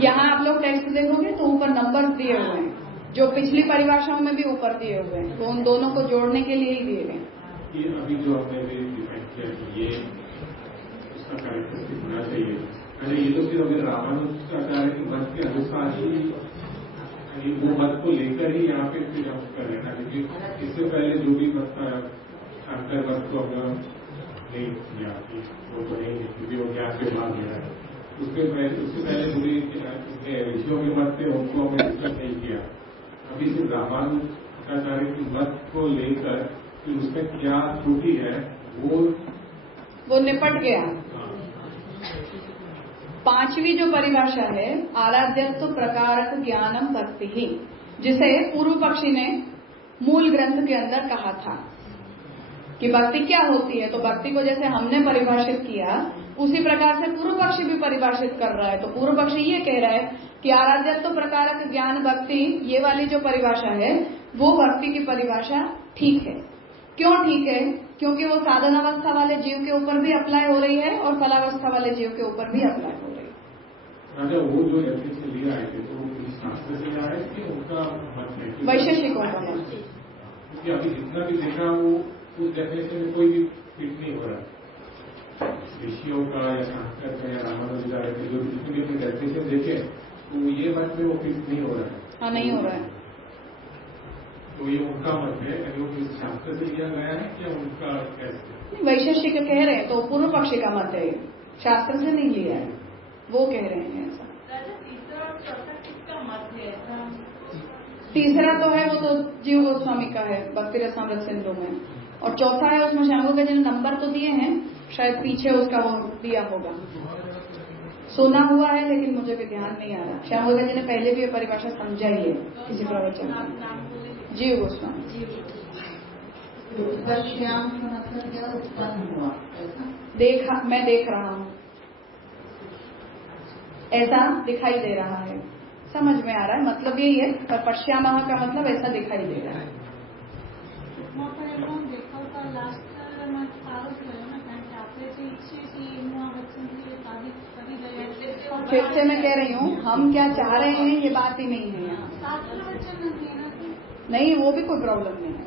यहाँ आप लोग टेक्स्ट देखोगे तो ऊपर नंबर दिए हुए हैं, जो पिछली परिभाषाओं में भी ऊपर दिए हुए हैं, तो उन दोनों को जोड़ने के लिए ही दिए गए। ये अभी जो आपने डिफाइन किया कि ये उसका कैरेक्टरिस्टिक होना चाहिए, अरे ये तो फिर अगर रामानुजाचार्य के मत के अनुसार ही वो मत को लेकर ही यहाँ पे फिर हम कर रहे हैं, क्योंकि इससे पहले जो भी मत था अंतर मत को हमने नहीं किया, वो तो नहीं, क्योंकि वो ज्ञान के भाग गया है। उससे पहले पूरी ऋषियों के मत थे उनको हमने डिस्कस नहीं किया। अभी सिर्फ रामानुजाचार्य की मत को लेकर कि उसमें क्या त्रुटि है वो निपट गया। 5वीं जो परिभाषा है आराध्यत्व प्रकारक ज्ञानम भक्ति ही, जिसे पूर्व पक्षी ने मूल ग्रंथ के अंदर कहा था कि भक्ति क्या होती है। तो भक्ति को जैसे हमने परिभाषित किया उसी प्रकार से पूर्व पक्षी भी परिभाषित कर रहा है। तो पूर्व पक्षी ये कह रहा है कि आराध्यत्व प्रकारक ज्ञान भक्ति, ये वाली जो परिभाषा है वो भक्ति की परिभाषा ठीक है। क्यों ठीक है? क्योंकि वो साधनावस्था वाले जीव के ऊपर भी अप्लाई हो रही है और फलावस्था वाले जीव के ऊपर भी अप्लाई हो रही है। राजा वो जो यज्ञ से लिए आए थे तो वो शास्त्र से आए कि उनका मत है? वैशेषिकों का मत। क्योंकि अभी जितना भी देखा वो उस डेफिनेशन में कोई भी फिट नहीं हो रहा। ऋषियों का या शास्त्र का या रामानुजाचार्य के जो जितने भी अपने डेफिनेशन देखे तो ये मत में वो फिट नहीं हो रहा है। हाँ, नहीं हो रहा है। तो ये उनका मत है, वो शास्त्र से लिया गया है या उनका कैसे? वैशेषिक कह रहे हैं तो पूर्व पक्षी का मत है, शास्त्र से नहीं लिया है, वो कह रहे हैं ऐसा। तीसरा तो है वो तो जीव गोस्वामी का है भक्ति रसामृत सिंधु में, और चौथा है उसमें श्याम का जिन नंबर तो दिए हैं, शायद पीछे उसका वो दिया होगा, सुना हुआ है लेकिन मुझे भी ध्यान नहीं आ रहा। श्याम जी ने पहले भी ये परिभाषा समझाई है किसी प्रवचन में। जीव गोस्वामी। श्याम का मतलब क्या उत्पन्न हुआ? देखा, मैं देख रहा हूँ, ऐसा दिखाई दे रहा है, समझ में आ रहा है, मतलब यही है। पर पश्यामः का मतलब ऐसा दिखाई दे रहा है। फिर से मैं कह रही हूँ, हम क्या चाह रहे हैं ये बात ही नहीं है यहाँ। नहीं, वो भी कोई प्रॉब्लम नहीं है।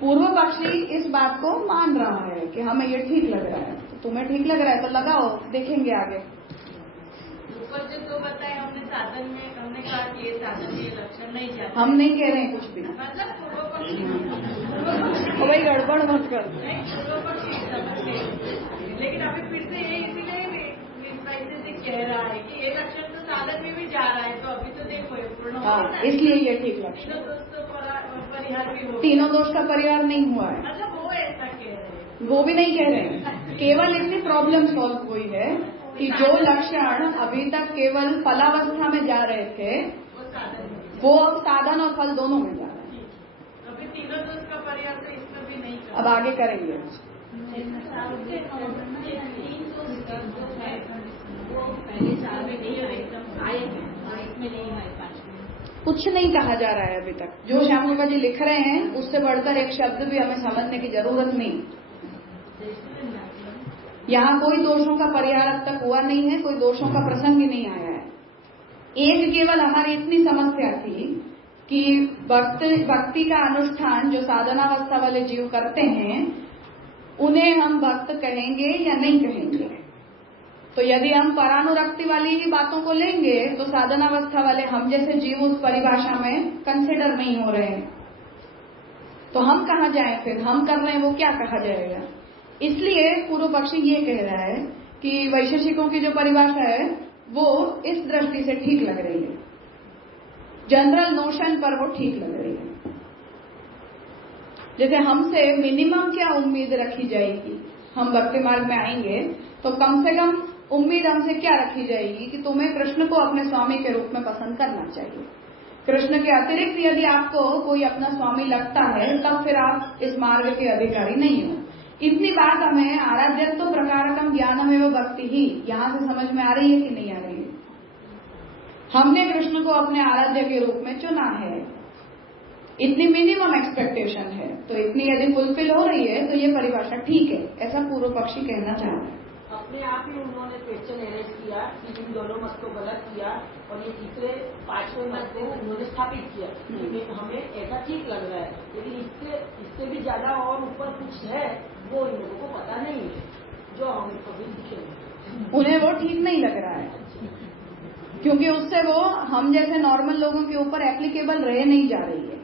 पूर्व पक्षी इस बात को मान रहा है कि हमें ये ठीक लग रहा है, तो तुम्हें ठीक लग रहा है तो लगाओ, देखेंगे आगे। ऊपर जो बताए हमने साधन में, हमने कहा कि ये साधन ये लक्षण नहीं जाता, हम नहीं कह रहे हैं कुछ भी, मतलब पूर्व पक्षी भाई गड़बड़ मत कर। पूर्व पक्षी समझ गए, लेकिन अभी फिर से ये इसीलिए से कह रहा है कि ये लक्षण तो साधन में भी जा रहा है, तो अभी तो देखो ये पूर्ण हो रहा है, इसलिए ये ठीक लक्षण। तीनों दोष तो परिहार भी हो, तीनों दोष का परिहार नहीं हुआ है, मतलब वो ऐसा कह रहे हैं, वो भी नहीं कह रहे हैं। केवल इतनी प्रॉब्लम सॉल्व हुई है कि जो लक्षण अभी तक केवल फलावस्था में जा रहे थे वो अब साधन और फल दोनों में जा रहे हैं। अभी तीनों दोष का परिहार तो इसमें भी नहीं अब आगे करेंगे। वो पहले साल में नहीं आए, तब आए हैं, इसमें नहीं आए 5 में। कुछ नहीं कहा जा रहा है अभी तक। जो श्याम जी लिख रहे हैं उससे बढ़कर एक शब्द भी हमें समझने की जरूरत नहीं। यहाँ कोई दोषों का परिहार अब तक हुआ नहीं है, कोई दोषों का प्रसंग ही नहीं आया है। एक केवल हमारी इतनी समस्या थी कि भक्ति का अनुष्ठान जो साधनावस्था वाले जीव करते हैं उन्हें हम भक्त कहेंगे या नहीं कहेंगे। तो यदि हम परानुरक्ति वाली ही बातों को लेंगे तो साधनावस्था वाले हम जैसे जीव उस परिभाषा में कंसिडर नहीं हो रहे हैं, तो हम कहाँ जाएं फिर? हम कर रहे हैं वो क्या कहा जाएगा? इसलिए पूर्व पक्षी ये कह रहा है कि वैशेषिकों की जो परिभाषा है वो इस दृष्टि से ठीक लग रही है, जनरल नोशन पर वो ठीक लग रही है। जैसे हमसे मिनिमम क्या उम्मीद रखी जाएगी, हम भक्ति मार्ग में आएंगे तो कम से कम उम्मीद हमसे क्या रखी जाएगी कि तुम्हें कृष्ण को अपने स्वामी के रूप में पसंद करना चाहिए। कृष्ण के अतिरिक्त यदि आपको कोई अपना स्वामी लगता है तब फिर आप इस मार्ग के अधिकारी नहीं हो। इतनी बात हमें आराध्यत्व प्रकारकम ज्ञानमेव भक्ति ही यहाँ से समझ में आ रही है कि नहीं आ रही है? हमने कृष्ण को अपने आराध्य के रूप में चुना है, इतनी मिनिमम एक्सपेक्टेशन है, तो इतनी यदि फुलफिल हो रही है तो ये परिभाषा ठीक है, ऐसा पूर्व पक्षी कहना चाह रहा है। अपने आप ही उन्होंने क्वेश्चन एरेज किया कि इन दोनों मत को गलत किया और ये तीसरे 5वें मत को उन्होंने स्थापित किया कि हमें ऐसा ठीक लग रहा है, लेकिन इससे भी ज्यादा और ऊपर कुछ है वो इन लोगों को पता नहीं है, जो हमें कभी दिखे उन्हें वो ठीक नहीं लग रहा है क्योंकि उससे वो हम जैसे नॉर्मल लोगों के ऊपर एप्लीकेबल रह नहीं जा रही है।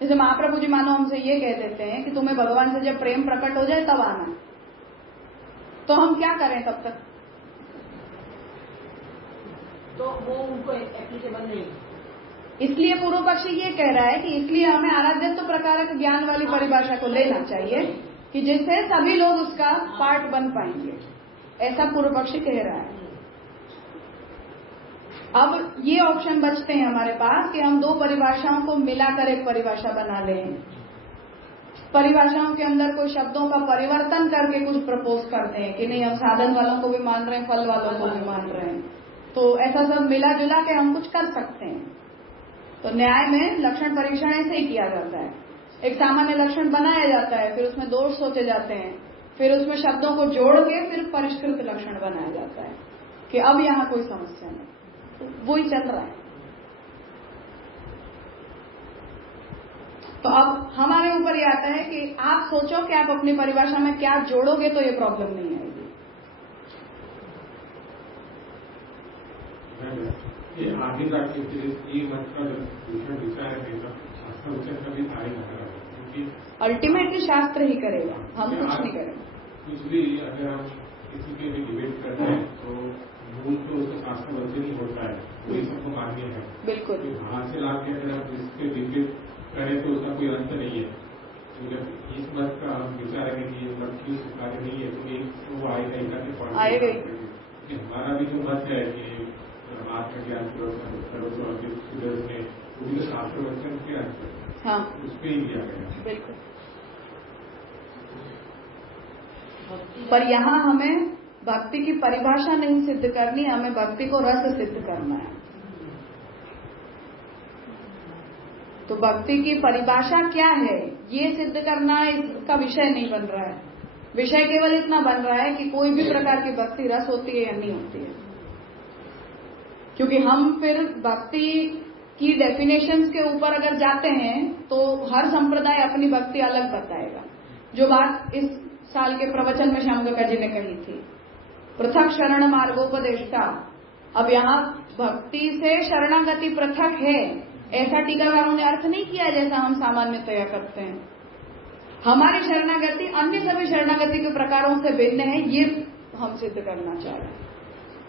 जैसे महाप्रभु जी मानो हमसे ये कह देते हैं कि तुम्हें भगवान से जब प्रेम प्रकट हो जाए तब आना, तो हम क्या करें तब तक? तो वो उनको एप्लीकेबल नहीं। इसलिए पूर्व पक्षी ये कह रहा है कि इसलिए हमें आराध्यत्व प्रकारक ज्ञान वाली परिभाषा को लेना चाहिए कि जिससे सभी लोग उसका पार्ट बन पाएंगे, ऐसा पूर्व पक्षी कह रहा है। अब ये ऑप्शन बचते हैं हमारे पास कि हम दो परिभाषाओं को मिलाकर एक परिभाषा बना लें, परिभाषाओं के अंदर कोई शब्दों का परिवर्तन करके कुछ प्रपोज करते हैं कि नहीं हम साधन वालों को भी मान रहे हैं, फल वालों को भी मान रहे हैं, तो ऐसा सब मिला जुला के हम कुछ कर सकते हैं। तो न्याय में लक्षण परीक्षण ऐसे ही किया जाता है, एक सामान्य लक्षण बनाया जाता है, फिर उसमें दोष सोचे जाते हैं, फिर उसमें शब्दों को जोड़ के फिर परिष्कृत लक्षण बनाया जाता है कि अब यहाँ कोई समस्या नहीं। तो वो ही चल रहा है। तो अब हमारे ऊपर ये आता है कि आप सोचो कि आप अपनी परिभाषा में क्या जोड़ोगे तो ये प्रॉब्लम नहीं आएगी। ये आगे जाके फिर ये मत का दूसरा विचार है शास्त्र विचार का भी आगे लगा, क्योंकि अल्टीमेटली शास्त्र ही करेगा, हम कुछ नहीं करेंगे। कुछ भी अगर हम किसी के भी डिबेट करते हैं तो मूल तो उसका शास्त्र वचन ही होता है, वही सबको मान्य है। बिल्कुल वहां से लाके अगर आप इसके डिबेट करें तो उसका कोई अंत नहीं है। तो इस मत का हम विचारेंगे कि ये मत क्यों स्वीकार्य नहीं है, तो एक वो आएगा आएगा। हमारा भी जो मत है कि आत्मज्ञान करो तो में वो भी तो शास्त्र वचन के अंत, हाँ, उस पर ही दिया गया। बिल्कुल। पर यहाँ हमें भक्ति की परिभाषा नहीं सिद्ध करनी, हमें भक्ति को रस सिद्ध करना है। तो भक्ति की परिभाषा क्या है ये सिद्ध करना इसका विषय नहीं बन रहा है। विषय केवल इतना बन रहा है कि कोई भी प्रकार की भक्ति रस होती है या नहीं होती है, क्योंकि हम फिर भक्ति की डेफिनेशंस के ऊपर अगर जाते हैं तो हर संप्रदाय अपनी भक्ति अलग बताएगा। जो बात इस साल के प्रवचन में श्याम काका जी ने कही थी, पृथक शरण मार्गोपदेष्टा। अब यहाँ भक्ति से शरणागति पृथक है, ऐसा टीकाकारों ने अर्थ नहीं किया जैसा हम सामान्यतया करते हैं। हमारी शरणागति अन्य सभी शरणागति के प्रकारों से भिन्न है, ये हम सिद्ध करना चाह रहे हैं।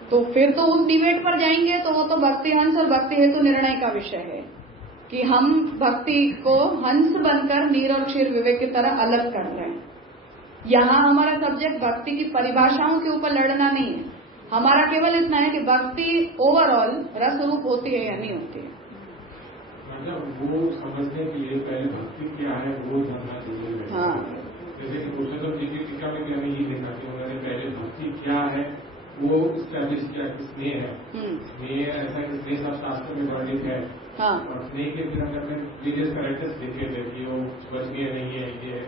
तो फिर तो उस डिबेट पर जाएंगे तो वो तो भक्ति हंस और भक्ति हेतु निर्णय का विषय है कि हम भक्ति को हंस बनकर नीर और क्षीर विवेक की तरह अलग कर रहे हैं। यहाँ हमारा सब्जेक्ट भक्ति की परिभाषाओं के ऊपर लड़ना नहीं है, हमारा केवल इतना है कि भक्ति ओवरऑल रस रूप होती है या नहीं होती है। मतलब वो समझने के लिए पहले भक्ति क्या है वो जानना जरूरी है। हाँ, जैसे कि पुरुषोत्तम जी की टीका में भी हमें ये देखा कि उन्होंने पहले भक्ति क्या है वो स्टैब्लिश किया कि स्नेह है। स्नेह ऐसा कि स्नेह सब शास्त्र में वर्णित है। हाँ। और स्नेह के फिर हमने प्रीवियस कैरेक्टर्स देखे थे कि वो वचनीय नहीं है, ये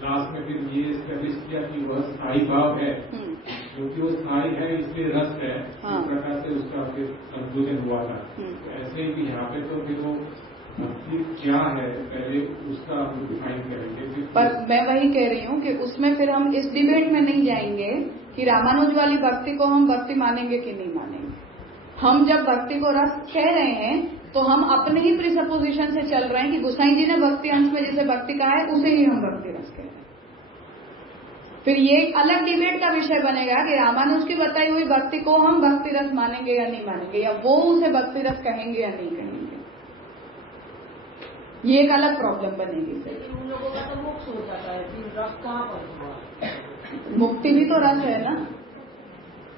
लास्ट में फिर ये स्टैब्लिश किया कि वह स्थायी भाव है, क्योंकि वो स्थायी है इसलिए रस है। हाँ। इस प्रकार से उसका फिर कंक्लूजन हुआ था। ऐसे ही यहाँ पे तो फिर वो भक्ति क्या है पहले उसका हम डिफाइन करेंगे। पर मैं वही कह रही हूँ कि उसमें फिर हम इस डिबेट में नहीं जाएंगे कि रामानुज वाली भक्ति को हम भक्ति मानेंगे कि नहीं मानेंगे। हम जब भक्ति को रस कह रहे हैं तो हम अपने ही प्रिसपोजिशन से चल रहे हैं कि गोसाई जी ने भक्ति अंश में जैसे भक्ति कहा है उसे ही हम भक्ति रस कह रहे हैं। फिर ये एक अलग डिबेट का विषय बनेगा कि रामानुज की बताई हुई भक्ति को हम भक्ति रस मानेंगे या नहीं मानेंगे, या वो उसे भक्ति रस कहेंगे या नहीं कहेंगे। ये एक अलग प्रॉब्लम बनेगी। उन लोगों का तो मोक्ष हो जाता है, फिर रस कहाँ पर हुआ? मुक्ति भी तो रस है ना,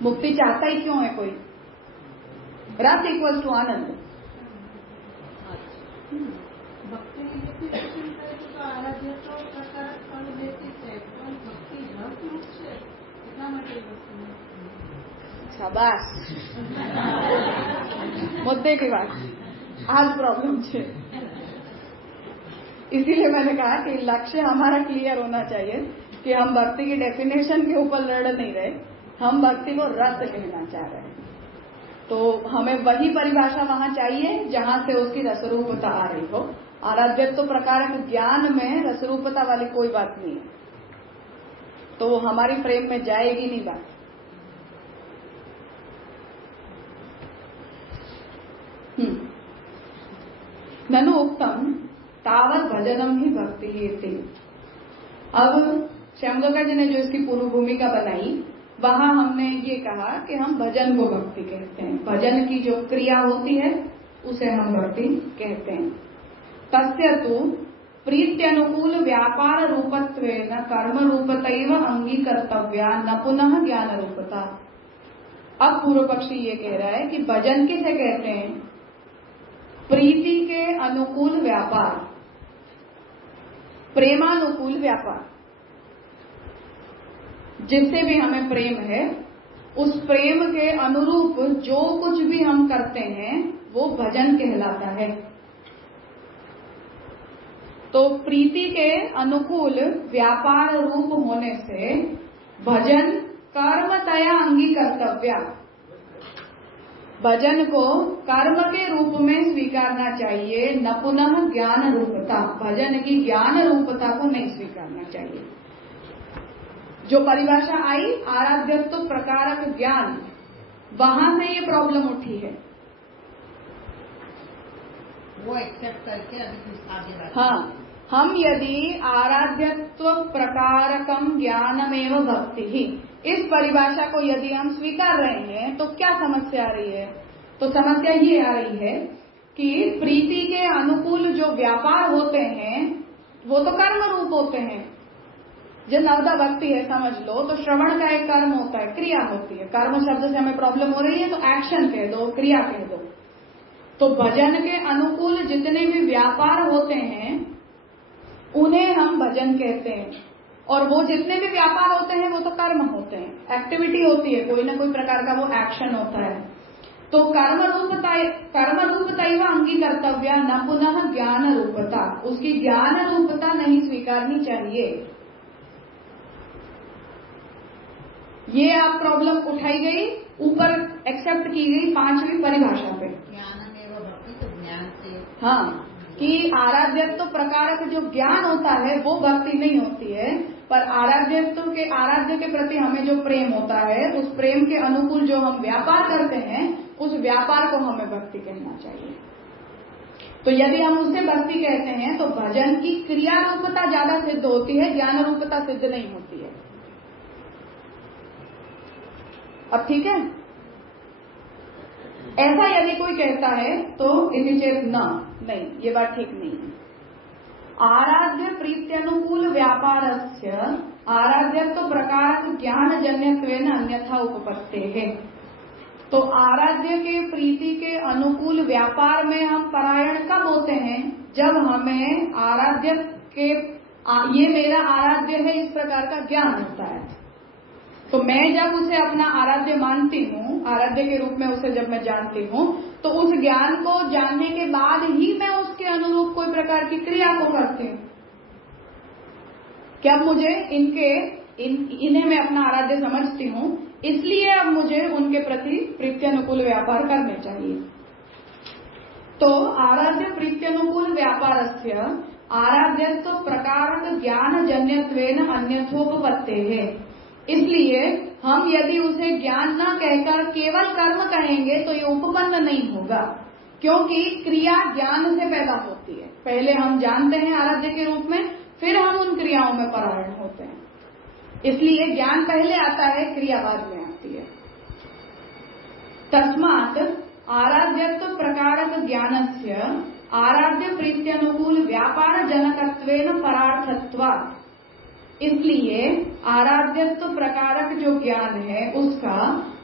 मुक्ति चाहता ही क्यों है कोई? रस इक्वल्स टू आनंद। आराध्य तो प्रकार फल देती है, तो भक्ति रस रूप से कितना मतलब शाबाश, मुद्दे की बात आज प्रॉब्लम है। इसीलिए मैंने कहा कि लक्ष्य हमारा क्लियर होना चाहिए कि हम भक्ति की डेफिनेशन के ऊपर लड़ नहीं रहे, हम भक्ति को रस कहना चाह रहे हैं। तो हमें वही परिभाषा वहां चाहिए जहां से उसकी रसरूपता आ रही हो। आराध्यत्व प्रकारक ज्ञान में रसरूपता वाली कोई बात नहीं है, तो वो हमारी फ्रेम में जाएगी नहीं बात। ननु उत्तम तावत भजनम ही भक्ति ही थी। अब श्याम काका जी ने जो इसकी पूर्व भूमिका बनाई वहां हमने ये कहा कि हम भजन को भक्ति कहते हैं, भजन की जो क्रिया होती है उसे हम भक्ति कहते हैं। तस्य तु प्रीत्यनुकूल व्यापार रूपत्वेन कर्म रूपतैव अंगीकर्तव्या न पुनः ज्ञान रूपता। अब पूर्व पक्षी ये कह रहा है कि भजन किसे कहते हैं? प्रीति के अनुकूल व्यापार, प्रेमानुकूल व्यापार। जिससे भी हमें प्रेम है उस प्रेम के अनुरूप जो कुछ भी हम करते हैं वो भजन कहलाता है। तो प्रीति के अनुकूल व्यापार रूप होने से भजन कर्मतया अंगीकर्तव्या, भजन को कर्म के रूप में स्वीकारना चाहिए, न पुनः ज्ञान रूपता, भजन की ज्ञान रूपता को नहीं स्वीकारना चाहिए। जो परिभाषा आई आराध्यत्व प्रकारक ज्ञान, वहां से ये प्रॉब्लम उठी है। वो एक्सेप्ट करके अभी आगे बढ़ते। हाँ, हम यदि आराध्यत्व प्रकारकम ज्ञानमेव भक्ति ही, इस परिभाषा को यदि हम स्वीकार रहे हैं तो क्या समस्या आ रही है? तो समस्या ये आ रही है कि प्रीति के अनुकूल जो व्यापार होते हैं वो तो कर्म रूप होते हैं। जब नवदा भक्ति है समझ लो, तो श्रवण का एक कर्म होता है, क्रिया होती है। कर्म शब्द से हमें प्रॉब्लम हो रही है तो एक्शन कह दो, क्रिया कह दो। तो भजन के अनुकूल जितने भी व्यापार होते हैं उन्हें हम भजन कहते हैं, और वो जितने भी व्यापार होते हैं वो तो कर्म होते हैं, एक्टिविटी होती है, कोई ना कोई प्रकार का वो एक्शन होता है। तो कर्म रूपता ही अंगीकर्तव्या न पुनः ज्ञान रूपता, उसकी ज्ञान रूपता नहीं स्वीकारनी चाहिए। ये आप प्रॉब्लम उठाई गई, ऊपर एक्सेप्ट की गई पांचवी परिभाषा पे। ज्ञान में वो भक्ति तो ज्ञान से हाँ, कि आराध्यत्व प्रकारक जो ज्ञान होता है वो भक्ति नहीं होती है, पर आराध्य के प्रति हमें जो प्रेम होता है, उस प्रेम के अनुकूल जो हम व्यापार करते हैं, उस व्यापार को हमें भक्ति कहना चाहिए। तो यदि हम उससे भक्ति कहते हैं तो भजन की क्रिया रूपता ज्यादा सिद्ध होती है, ज्ञान रूपता सिद्ध नहीं होती है। अब ठीक है, ऐसा यदि कोई कहता है तो इति चेत नहीं, ये बात ठीक नहीं है। आराध्य प्रीत्यनुकूल व्यापारस्य आराध्यत्व प्रकार ज्ञान जन्यत्वेन अन्यथा उपपत्ते है। तो आराध्य के प्रीति के अनुकूल व्यापार में हम परायण कब होते हैं? जब हमें आराध्य के ये मेरा आराध्य है इस प्रकार का ज्ञान होता है। तो मैं जब उसे अपना आराध्य मानती हूँ, आराध्य के रूप में उसे जब मैं जानती हूँ, तो उस ज्ञान को जानने के बाद ही मैं उसके अनुरूप कोई प्रकार की क्रिया को करती हूँ। क्या मुझे इन्हें मैं अपना आराध्य समझती हूँ, इसलिए अब मुझे उनके प्रति प्रीत्यनुकूल व्यापार करने चाहिए। तो आराध्य प्रीत्यनुकूल व्यापारस्य आराध्यत्व प्रकारक ज्ञान जन्यत्वेन अन्यथोपपत्ते है। इसलिए हम यदि उसे ज्ञान न कहकर केवल कर्म कहेंगे तो ये उपपन्न नहीं होगा, क्योंकि क्रिया ज्ञान से पैदा होती है। पहले हम जानते हैं आराध्य के रूप में, फिर हम उन क्रियाओं में परायण होते हैं। इसलिए ज्ञान पहले आता है, क्रिया बाद में आती है। तस्मात् आराध्यत्व प्रकारक ज्ञानस्य आराध्य प्रीत्यनुकूल व्यापार जनकत्वेन परार्थत्वात्। इसलिए आराध्यत्व प्रकारक जो ज्ञान है उसका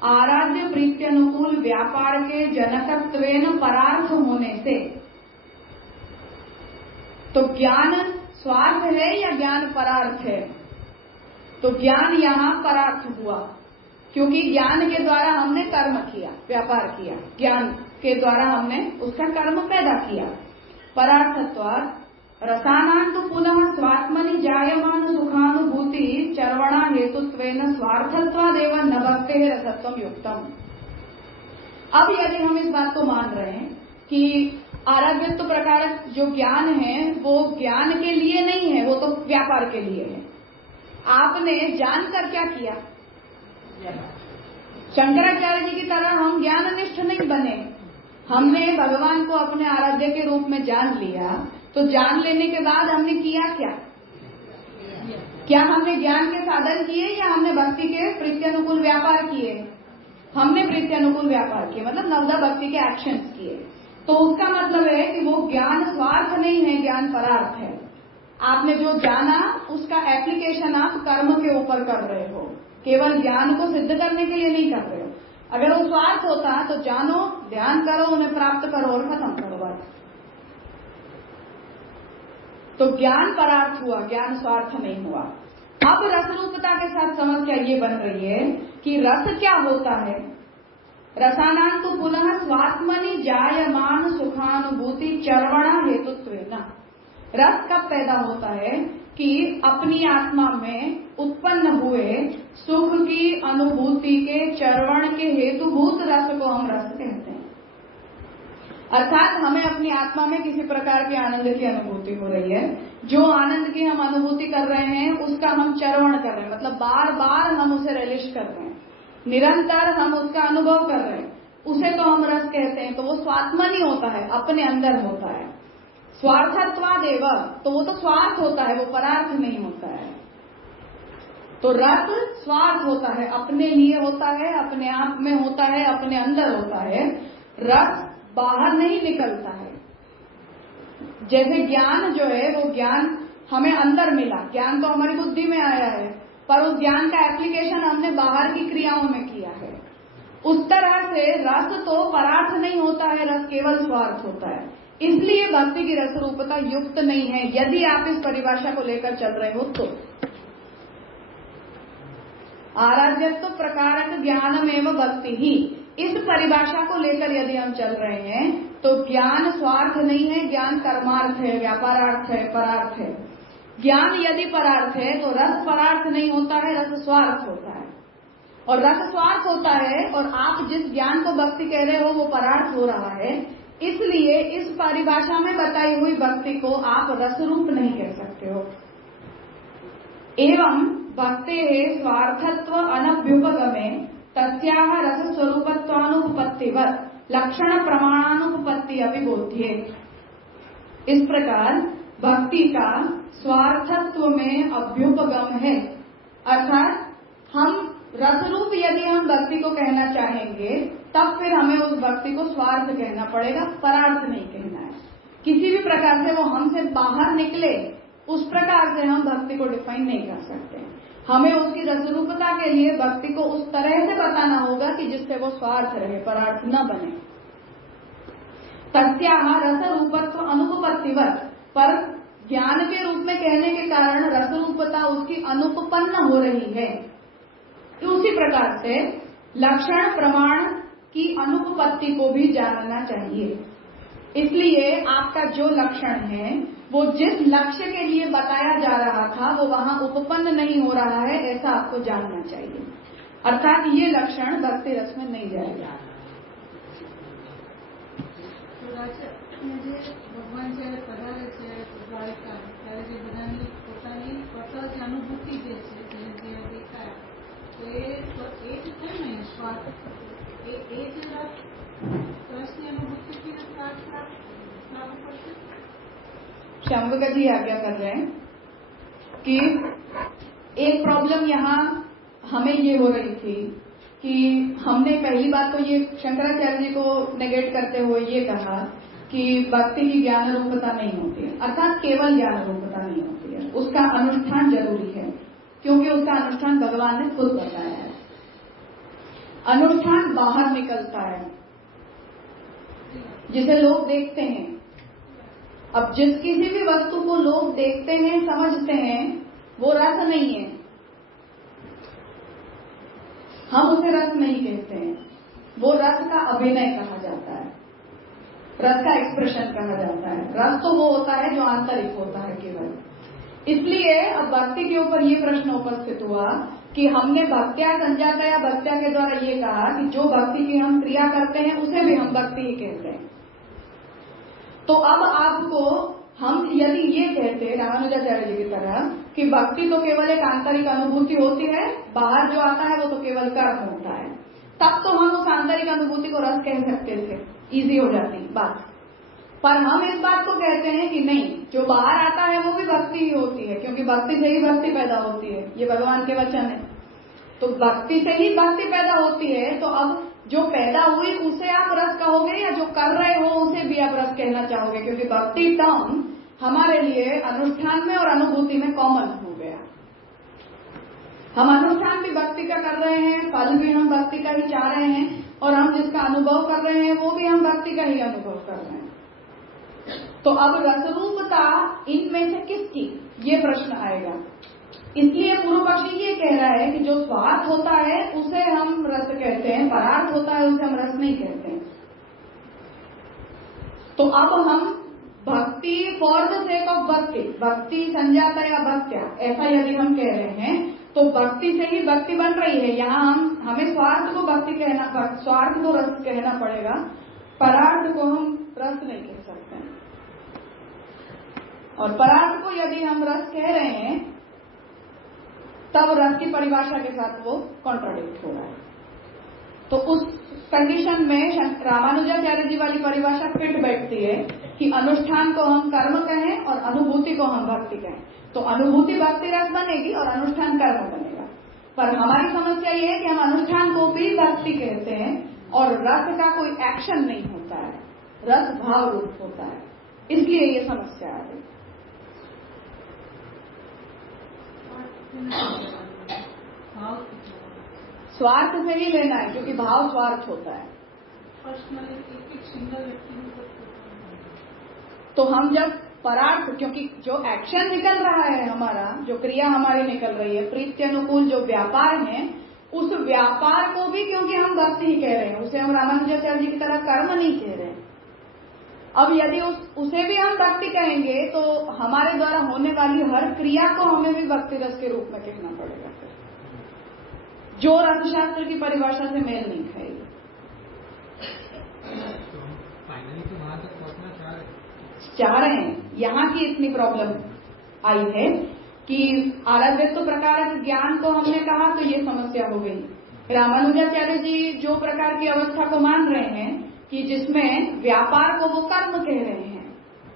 आराध्य प्रीत्यनुकूल व्यापार के जनकत्वेन परार्थ होने से, तो ज्ञान स्वार्थ है या ज्ञान परार्थ है? तो ज्ञान यहाँ परार्थ हुआ, क्योंकि ज्ञान के द्वारा हमने कर्म किया, व्यापार किया, ज्ञान के द्वारा हमने उसका कर्म पैदा किया। परार्थत्वात् रसानां तो पुनः स्वात्मनि जायमान सुखानुभूति चर्वणा हेतुत्वेन स्वार्थत्वादेव न भक्तेः रसत्वं युक्तम्। अब यदि हम इस बात को मान रहे हैं कि आराध्यत्व प्रकार जो ज्ञान है वो ज्ञान के लिए नहीं है, वो तो व्यापार के लिए है। आपने जानकर क्या किया? शंकराचार्य जी की तरह हम ज्ञाननिष्ठ नहीं बने। हमने भगवान को अपने आराध्य के रूप में जान लिया, तो जान लेने के बाद हमने किया क्या? क्या हमने ज्ञान के साधन किए या हमने भक्ति के प्रीत्यनुकूल व्यापार किए? हमने प्रीत्यनुकूल व्यापार किए, मतलब नवदा भक्ति के एक्शंस किए। तो उसका मतलब है कि वो ज्ञान स्वार्थ नहीं है, ज्ञान परार्थ है। आपने जो जाना उसका एप्लीकेशन आप कर्म के ऊपर कर रहे हो, केवल ज्ञान को सिद्ध करने के लिए नहीं कर रहे हो। अगर वो स्वार्थ होता तो जानो, ध्यान करो, उन्हें प्राप्त करो और खत्म करो बात। तो ज्ञान परार्थ हुआ, ज्ञान स्वार्थ नहीं हुआ। अब रस रूपता के साथ समस्या ये बन रही है कि रस क्या होता है? रसानां तो पुनः स्वात्मनि जायमान सुखानुभूति चर्वणा हेतुत्वेन। रस कब पैदा होता है? कि अपनी आत्मा में उत्पन्न हुए सुख की अनुभूति के चर्वण के हेतुभूत रस को हम रस कहते हैं। अर्थात हमें अपनी आत्मा में किसी प्रकार के आनंद की अनुभूति हो रही है, जो आनंद की हम अनुभूति कर रहे हैं उसका हम चर्वण कर रहे हैं, मतलब बार बार हम उसे रिलिश कर रहे हैं, निरंतर हम उसका अनुभव कर रहे हैं, उसे तो हम रस कहते हैं। तो वो स्वात्मनि होता है, अपने अंदर होता है। स्वार्थत्वादेव, तो वो तो स्वार्थ होता है, वो परार्थ नहीं होता है। तो रस स्वार्थ होता है, अपने लिए होता है, अपने आप में होता है, अपने अंदर होता है। रस बाहर नहीं निकलता है। जैसे ज्ञान जो है वो ज्ञान हमें अंदर मिला, ज्ञान तो हमारी बुद्धि में आया है, पर उस ज्ञान का एप्लीकेशन हमने बाहर की क्रियाओं में किया है। उस तरह से रस तो परार्थ नहीं होता है, रस केवल स्वार्थ होता है। इसलिए भक्ति की रस रूपता युक्त नहीं है, यदि आप इस परिभाषा को लेकर चल रहे हो तो। आराध्यत्व प्रकारक ज्ञानमेव भक्ति ही, इस परिभाषा को लेकर यदि हम चल रहे हैं तो ज्ञान स्वार्थ नहीं है, ज्ञान कर्मार्थ है, व्यापारार्थ है, परार्थ है। ज्ञान यदि परार्थ है तो रस परार्थ नहीं होता है, रस स्वार्थ होता है। और रस स्वार्थ होता है और आप जिस ज्ञान को भक्ति कह रहे हो वो परार्थ हो रहा है, इसलिए इस परिभाषा में बताई हुई भक्ति को आप रसरूप नहीं कह सकते हो। एवं भक्ते स्वार्थत्व अनभ्युपगमे तस्याः रस स्वरूपत्वानुपपत्तिवत् लक्षण प्रमाणानुपपत्ति अभी बोध्ये। इस प्रकार भक्ति का स्वार्थत्व में अभ्युपगम है, अर्थात हम रसरूप यदि हम भक्ति को कहना चाहेंगे तब फिर हमें उस भक्ति को स्वार्थ कहना पड़ेगा, परार्थ नहीं कहना है। किसी भी प्रकार से वो हमसे बाहर निकले उस प्रकार से हम भक्ति को डिफाइन नहीं कर सकते। हमें उसकी रसरूपता के लिए भक्ति को उस तरह से बताना होगा कि जिससे वो स्वार्थ रहे, परार्थ न बने। तस्याः रस रूपत्व अनुपपत्तिवत्, पर ज्ञान के रूप में कहने के कारण रसरूपता उसकी अनुपपन्न हो रही है। उसी प्रकार से लक्षण प्रमाण की अनुपपत्ति को भी जानना चाहिए। इसलिए आपका जो लक्षण है वो जिस लक्ष्य के लिए बताया जा रहा था वो वहां उपपन्न नहीं हो रहा है, ऐसा आपको जानना चाहिए। अर्थात ये लक्षण भक्ति रस में नहीं जाएगा। ભગવાન જયારે પધારે છે દ્વારકા ત્યારે જે બધાની પોતાની સ્વતઃ અનુભૂતિ જે છે જે દેખાય એ જ થાય ને સ્વાર્થ, એ જ રસની અનુભૂતિથી સ્વાર્થ પ્રાપ્ત કરશે। शंभुका जी आज्ञा कर रहे हैं कि एक प्रॉब्लम यहाँ हमें ये हो रही थी कि हमने पहली बात तो ये शंकराचार्य जी को नेगेट करते हुए ये कहा कि भक्ति की ज्ञान रूपता नहीं होती है, अर्थात केवल ज्ञान रूपता नहीं होती है, उसका अनुष्ठान जरूरी है, क्योंकि उसका अनुष्ठान भगवान ने खुद बताया है। अनुष्ठान बाहर निकलता है जिसे लोग देखते हैं। अब जिस किसी भी वस्तु को लोग देखते हैं, समझते हैं, वो रस नहीं है, हम उसे रस नहीं कहते हैं। वो रस का अभिनय कहा जाता है, रस का एक्सप्रेशन कहा जाता है। रस तो वो होता है जो आंतरिक होता है केवल। इसलिए अब भक्ति के ऊपर ये प्रश्न उपस्थित हुआ कि हमने भक्त्या संजातया भक्त्या के द्वारा ये कहा कि जो भक्ति की हम क्रिया करते हैं उसे भी हम भक्ति ही कहते हैं। तो अब आपको हम यदि ये कहते रामानुजाचार्य जी की तरह कि भक्ति तो केवल एक आंतरिक अनुभूति होती है, बाहर जो आता है वो तो केवल कर्म होता है, तब तो हम उस आंतरिक अनुभूति को रस कह सकते थे, इजी हो जाती बात। पर हम इस बात को कहते हैं कि नहीं, जो बाहर आता है वो भी भक्ति ही होती है, क्योंकि भक्ति से ही भक्ति पैदा होती है, ये भगवान के वचन है। तो भक्ति से ही भक्ति पैदा होती है, तो अब जो पैदा हुई उसे आप रस कहोगे या जो कर रहे हो उसे भी आप रस कहना चाहोगे, क्योंकि भक्ति टर्म हमारे लिए अनुष्ठान में और अनुभूति में कॉमन हो गया। हम अनुष्ठान भी भक्ति का कर रहे हैं, फल भी हम भक्ति का ही चाह रहे हैं, और हम जिसका अनुभव कर रहे हैं वो भी हम भक्ति का ही अनुभव कर रहे हैं। तो अब रसरूपता इनमें से किसकी, ये प्रश्न आएगा। इसलिए पूर्व पक्षी ये कह रहा है कि जो स्वार्थ होता है उसे हम रस कहते हैं, परार्थ होता है उसे हम रस नहीं कहते हैं। तो अब हम भक्ति फॉर द सेक ऑफ भक्ति, भक्ति संजाता या भक्त्या, ऐसा यदि हम कह रहे हैं तो भक्ति से ही भक्ति बन रही है। यहाँ हमें स्वार्थ को भक्ति कहना, स्वार्थ को रस कहना पड़ेगा, परार्थ को हम रस नहीं कह सकते हैं। और परार्थ को यदि हम रस कह रहे हैं तब रस की परिभाषा के साथ वो कॉन्ट्राडिक्ट हो रहा है। तो उस कंडीशन में रामानुजाचार्य जी वाली परिभाषा फिट बैठती है कि अनुष्ठान को हम कर्म कहें और अनुभूति को हम भक्ति कहें, तो अनुभूति भक्ति रस बनेगी और अनुष्ठान कर्म बनेगा। पर हमारी समस्या ये है कि हम अनुष्ठान को भी भक्ति कहते हैं और रस का कोई एक्शन नहीं होता है, रस भाव रूप होता है, इसलिए ये समस्या आ गई। स्वार्थ से ही लेना है, क्योंकि भाव स्वार्थ होता है। तो हम जब परार्थ, क्योंकि जो एक्शन निकल रहा है हमारा, जो क्रिया हमारी निकल रही है, प्रीति अनुकूल जो व्यापार है, उस व्यापार को भी क्योंकि हम भक्ति ही कह रहे हैं, उसे हम रामानुजाचार्य जी की तरह कर्म नहीं कह रहे हैं। अब यदि उसे भी हम भक्ति कहेंगे तो हमारे द्वारा होने वाली हर क्रिया को हमें भी भक्ति रस के रूप में कहना पड़ेगा, जो रसशास्त्र की परिभाषा से मेल नहीं खाएगी। फाइनली तो बाहर चाह रहे हैं, यहाँ की इतनी प्रॉब्लम आई है कि आराध्यत्व प्रकारक ज्ञान को हमने कहा तो ये समस्या हो गई। रामानुजाचार्य जी जो प्रकार की अवस्था को मान रहे हैं कि जिसमें व्यापार को वो कर्म कह रहे हैं,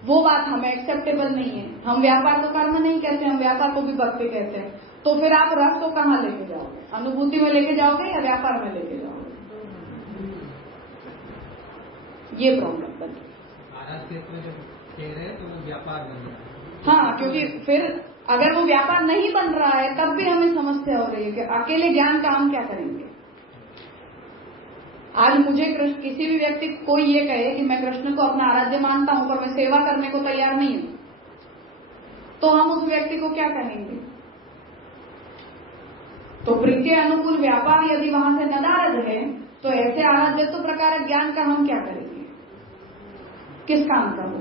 वो बात हमें एक्सेप्टेबल नहीं है। हम व्यापार को कर्म नहीं कहते, हम व्यापार को भी भक्ति कहते हैं। तो फिर आप रस को कहाँ लेके जाओगे? अनुभूति में लेके जाओगे या व्यापार में लेके जाओगे? ये प्रॉब्लम बन गई। आराध्यत्व में जब कह रहे हैं तो वो व्यापार बन रहा है। हाँ, क्योंकि फिर अगर वो व्यापार नहीं बन रहा है तब भी हमें समस्या हो रही है कि अकेले ज्ञान का हम क्या करेंगे। आज मुझे कृष्ण, किसी भी व्यक्ति कोई ये कहे कि मैं कृष्ण को अपना आराध्य मानता हूं पर मैं सेवा करने को तैयार नहीं हूं, तो हम उस व्यक्ति को क्या कहेंगे? तो प्रीति अनुकूल व्यापार यदि वहां से नदारद है तो ऐसे आराध्यत्व प्रकार ज्ञान का हम क्या करेंगे? किस काम का हो?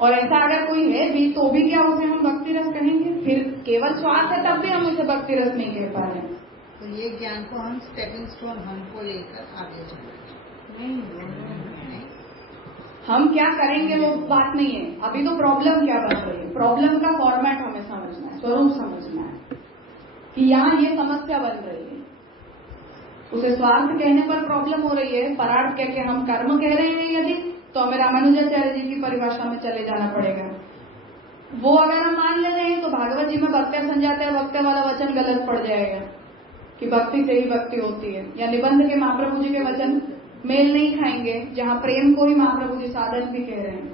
और ऐसा अगर कोई है भी तो भी क्या उसे हम भक्ति रस कहेंगे? फिर केवल स्वार्थ है तब भी हम उसे भक्ति रस नहीं कह पा रहे हैं। तो ये ज्ञान को हम स्टेपिंग स्टोन हमको लेकर आगे चलेंगे नहीं, हम क्या करेंगे वो बात नहीं है। अभी तो प्रॉब्लम क्या बन रही है, प्रॉब्लम का फॉर्मेट हमें समझना है, स्वरूप समझना है कि यहाँ ये समस्या बन रही है। उसे स्वार्थ कहने पर प्रॉब्लम हो रही है, परार्थ कह के हम कर्म कह रहे हैं यदि, तो हमें रामानुजाचार्य जी की परिभाषा में चले जाना पड़ेगा। वो अगर हम मान ले रहे हैं तो भागवत जी में भक्त्या संजाता है, भक्त्या वाला वचन गलत पड़ जाएगा कि भक्ति से ही भक्ति होती है, या निबंध के महाप्रभु जी के वचन मेल नहीं खाएंगे जहां प्रेम को ही महाप्रभु जी साधन भी कह रहे हैं,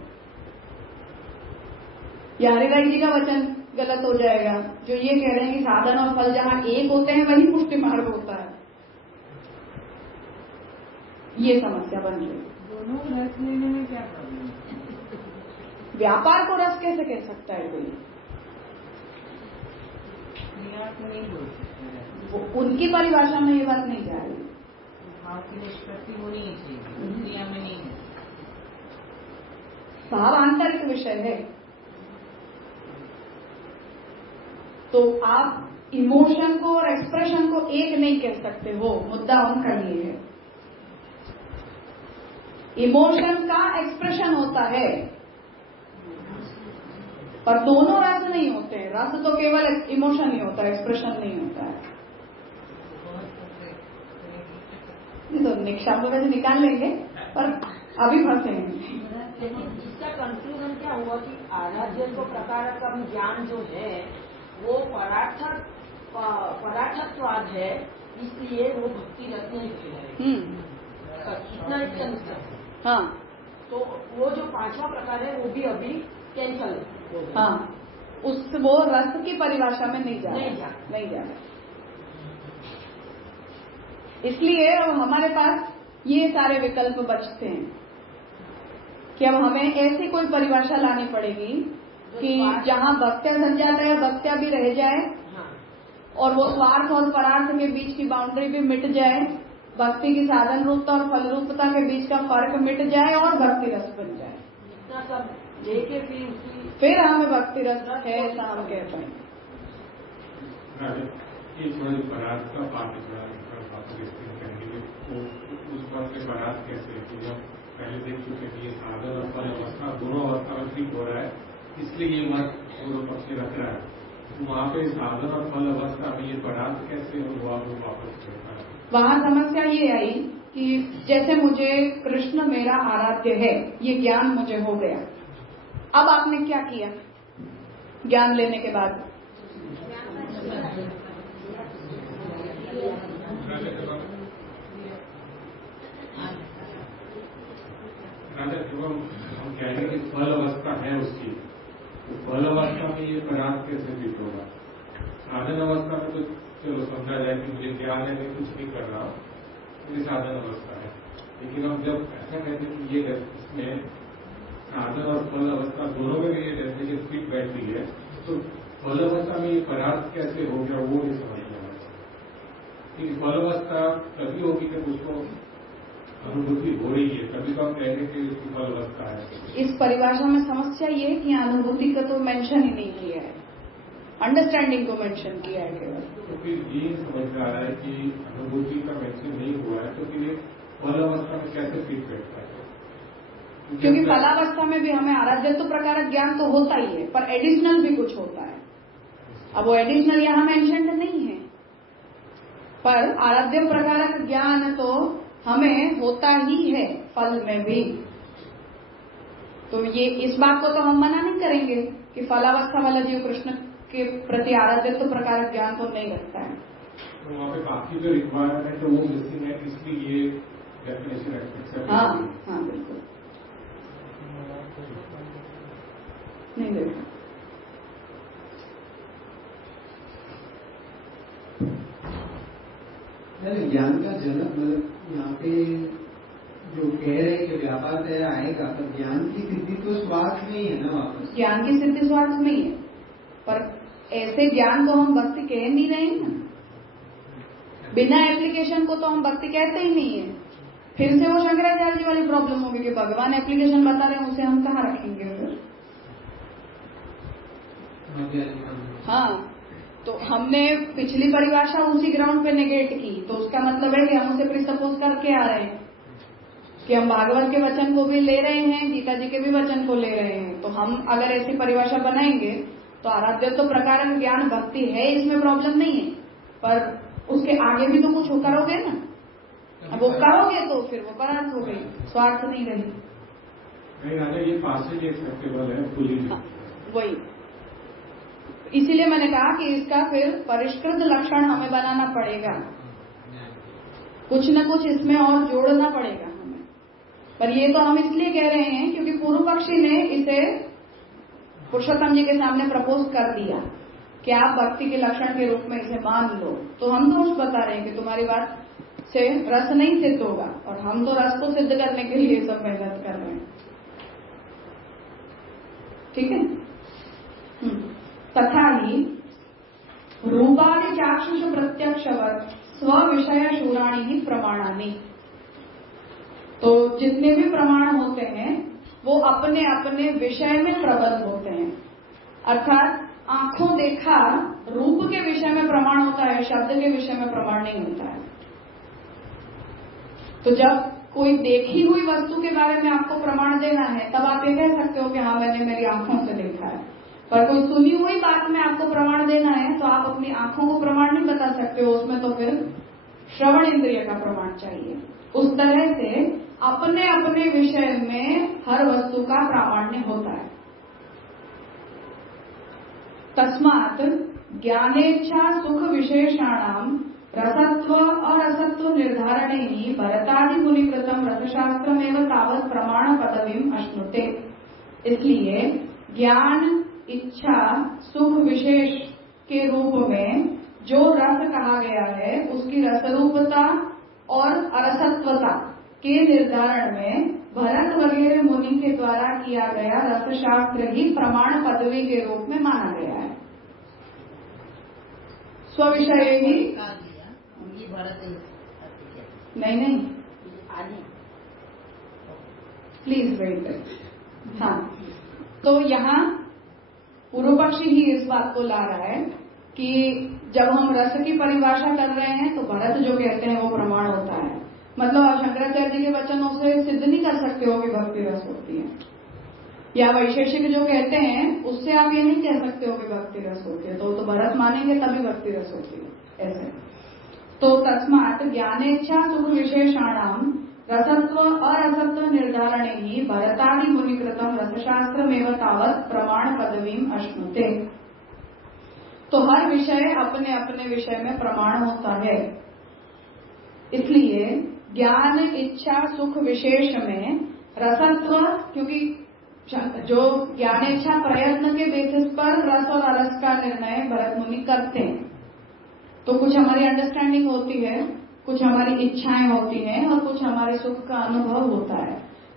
या हरिराय जी का वचन गलत हो जाएगा जो ये कह रहे हैं कि साधन और फल जहां एक होते हैं वही पुष्टि मार्ग होता है। ये समस्या बन रही है। दोनों रस लेने में क्या प्रॉब्लम? व्यापार को रस कैसे कह सकता है कोई? नहीं बोल सकते, उनकी परिभाषा में ये बात नहीं जा रही। भाव की निष्पत्ति होनी ही चाहिए, दुनिया में नहीं है। भाव आंतरिक विषय है, तो आप इमोशन को और एक्सप्रेशन को एक नहीं कह सकते हो। मुद्दा उनका ये है, इमोशन का एक्सप्रेशन होता है पर दोनों रस नहीं होते हैं। रस तो केवल इमोशन ही होता है, एक्सप्रेशन नहीं होता है। तो निक्षाप वैसे निकाल लेंगे पर अभी फंसेंगे। इसका कंक्लूजन क्या हुआ कि आराध्यत्व प्रकार का ज्ञान जो है वो परार्थत्वाद है, इसलिए वो भक्ति रस नहीं है। इतना इसका नुकसान। हाँ, तो वो जो पांचवा प्रकार है वो भी अभी कैंसल हो गया। हाँ, वो रस की परिभाषा में नहीं जा रहा। इसलिए अब हमारे पास ये सारे विकल्प बचते हैं कि अब हमें ऐसी कोई परिभाषा लानी पड़ेगी कि जहाँ भक्त्या संजाता है भक्त्या भी रह जाए, और वो स्वार्थ और परार्थ के बीच की बाउंड्री भी मिट जाए, भक्ति की साधन रूपता और फल रूपता के बीच का फर्क मिट जाए और भक्ति रस बन जाए। इतना सब लेके फिर हमें भक्ति रस है ऐसा हम कह पाएंगे। परार्थ का पाठ उस पर से परार्थ कैसे, जब पहले देख चुके कि ये साधन और फल अवस्था दोनों अवस्था में ठीक हो रहा है, इसलिए ये मत दोनों पक्ष रख रहा है। तो वहाँ पे साधन और फल अवस्था में ये परार्थ कैसे हुआ वो वापस करता है। वहाँ समस्या ये आई कि जैसे मुझे कृष्ण मेरा आराध्य है, ये ज्ञान मुझे हो गया। अब आपने क्या किया ज्ञान लेने के बाद? हम कहेंगे कि फल अवस्था है उसकी, तो फल अवस्था में ये परार्थ कैसे फिट होगा? साधन अवस्था में तो चलो समझा जाए कि मुझे ज्ञान है, मैं कुछ नहीं कर रहा हूँ, मेरी साधन अवस्था है। लेकिन हम जब ऐसा कहते हैं कि ये इसमें साधन और फल अवस्था दोनों में ये डेफिनेशन फिट बैठती है, तो फल अवस्था में ये परार्थ कैसे हो गया वो नहीं समझ में आता। क्योंकि फल अवस्था तभी होगी जब उसको अनुभूति हो रही है, तभी तो हम कहेंगे कि उसकी फल अवस्था है। इस परिभाषा में समस्या ये है कि अनुभूति का तो मेंशन ही नहीं किया है, अंडरस्टैंडिंग को मेंशन किया है केवल। तो फिर ये समझ में आ रहा है कि अनुभूति का मेंशन नहीं हुआ है, तो फिर फल अवस्था में कैसे फिट बैठता है? क्योंकि फलावस्था में भी हमें आराध्यत्व प्रकारक ज्ञान तो होता ही है, पर एडिशनल भी कुछ होता है। अब वो एडिशनल यहाँ मेंशन्ड नहीं है, पर आराध्य प्रकारक ज्ञान तो हमें होता ही है फल में भी। तो ये इस बात को तो हम मना नहीं करेंगे कि फलावस्था वाला जीव कृष्ण के प्रति आराध्यत्व प्रकारक ज्ञान को नहीं रखता है। तो वहाँ पे बाकी जो रिक्वायरमेंट है वो मिसिंग है, इसलिए ये डेफिनेशन एक्सेप्ट। हाँ हाँ बिल्कुल नहीं देखा। ज्ञान का जनक मतलब यहाँ पे जो कह रहे हैं कि व्यापार तय आएगा, तो ज्ञान की सिद्धि तो स्वार्थ में ही है ना वापस। ज्ञान की सिद्धि स्वार्थ में ही है, पर ऐसे ज्ञान को हम भक्ति कह नहीं रहे हैं ना। बिना एप्लीकेशन को तो हम भक्ति कहते ही नहीं है। फिर से वो शंकराचार्य जी वाली प्रॉब्लम होगी कि भगवान एप्लीकेशन बता रहे हैं, उसे हम कहाँ रखेंगे फिर। हाँ, तो हमने पिछली परिभाषा उसी ग्राउंड पे नेगेट की, तो उसका मतलब है कि हम उसे प्रिसपोज करके आ रहे हैं कि हम भागवत के वचन को भी ले रहे हैं, गीता जी के भी वचन को ले रहे हैं। तो हम अगर ऐसी परिभाषा बनाएंगे तो आराध्य तो प्रकार ज्ञान भक्ति है, इसमें प्रॉब्लम नहीं है, पर उसके आगे भी तो कुछ करोगे ना। अब वो करोगे तो फिर वो परार्थ हो गई, स्वार्थ नहीं रही। ये पार्शियली एक्सेप्टेबल है, फुली वही। इसीलिए मैंने कहा कि इसका फिर परिष्कृत लक्षण हमें बनाना पड़ेगा, कुछ न कुछ इसमें और जोड़ना पड़ेगा हमें। पर ये तो हम इसलिए कह रहे हैं क्योंकि पूर्व पक्षी ने इसे पुरुषोत्तम जी के सामने प्रपोज कर दिया कि आप भक्ति के लक्षण के रूप में इसे मान लो। तो हम दोष बता रहे हैं कि तुम्हारी बात से रस नहीं सिद्ध होगा, और हम तो रस को सिद्ध करने के लिए सब मेहनत कर रहे हैं। ठीक है। तथा ही रूपादि चाक्षुष प्रत्यक्षवत् स्व विषय शूराणी ही प्रमाणानि। तो जितने भी प्रमाण होते हैं वो अपने अपने विषय में प्रबल होते हैं, अर्थात आंखों देखा रूप के विषय में प्रमाण होता है, शब्द के विषय में प्रमाण नहीं होता है। तो जब कोई देखी हुई वस्तु के बारे में आपको प्रमाण देना है तब आप ये कह सकते हो कि हाँ मैंने मेरी आंखों से देखा है। पर कोई सुनी हुई बात में आपको प्रमाण देना है तो आप अपनी आंखों को प्रमाण नहीं बता सकते हो, उसमें तो फिर श्रवण इंद्रिय का प्रमाण चाहिए। उस तरह से अपने अपने विषय में हर वस्तु का प्रामाण्य होता है। तस्मात् ज्ञानेच्छा सुख विशेषाणाम रसत्व और असत्व निर्धारणे ही भरतादि मुनिकृतम रसशास्त्रमेव तावत् प्रमाण पदवीम अश्नुते। इसलिए ज्ञान इच्छा सुख विशेष के रूप में जो रस कहा गया है उसकी रसरूपता और अरसत्वता के निर्धारण में भरत वगैरह मुनि के द्वारा किया गया रसशास्त्र ही प्रमाण पदवी के रूप में माना गया है। स्विषय ही नहीं प्लीज वेट। हाँ, तो यहाँ पूर्व पक्षी ही इस बात को ला रहा है कि जब हम रस की परिभाषा कर रहे हैं तो भरत जो कहते हैं वो प्रमाण होता है। मतलब आप शंकराचार्य जी के वचनों से सिद्ध नहीं कर सकते हो कि भक्ति रस होती है, या वैशेषिक जो कहते हैं उससे आप ये नहीं कह सकते हो कि भक्ति रस होती है। तो भरत मानेंगे तभी भक्ति रस होती है ऐसे। तो तस्मात् ज्ञानेच्छा सुख विशेषाणाम रसत्व और असत्व निर्धारणे ही भरतादि मुनिकृतम रसशास्त्रमेव तावत् प्रमाण पदवीम अश्नुते। तो हर विषय अपने अपने विषय में प्रमाण होता है। इसलिए ज्ञान इच्छा सुख विशेष में रसत्व, क्योंकि जो ज्ञान इच्छा प्रयत्न के बेसिस पर रस और अरस का निर्णय भरत मुनि करते हैं, तो कुछ हमारी अंडरस्टैंडिंग होती है, कुछ हमारी इच्छाएं होती हैं और कुछ हमारे सुख का अनुभव होता है।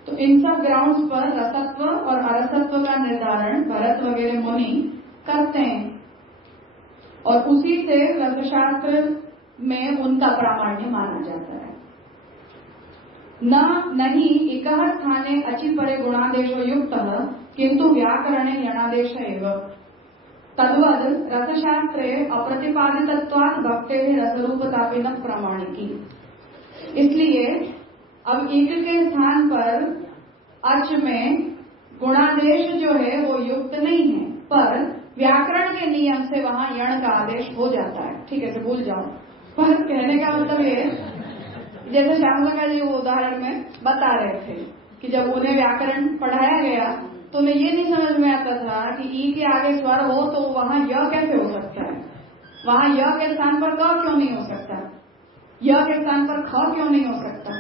तो इन सब ग्राउंड्स पर रसत्व और अरसत्व का निर्धारण भरत वगैरह मुनि करते हैं और उसी से रसशास्त्र में उनका प्रामाण्य माना जाता है। नहीं इकः स्थाने अचि परे गुणादेशो युक्त किंतु व्याकरणे यणादेश एवं तद्वद रसशास्त्रे अप्रतिपादितत्वात् भक्ते रसरूपतापि न प्रमाणिकी। इसलिए अब एक के स्थान पर अच में गुणादेश जो है वो युक्त नहीं है, पर व्याकरण के नियम से वहां यण का आदेश हो जाता है। ठीक है, तो भूल जाओ। पर कहने का मतलब ये, जैसे श्यामगंगा जी वो उदाहरण में बता रहे थे कि जब उन्हें व्याकरण पढ़ाया गया तो उन्हें ये नहीं समझ में आता था कि ई के आगे स्वर हो तो वहां य कैसे हो सकता है, वहां य के स्थान पर क क्यों नहीं हो सकता, य के स्थान पर ख क्यों नहीं हो सकता,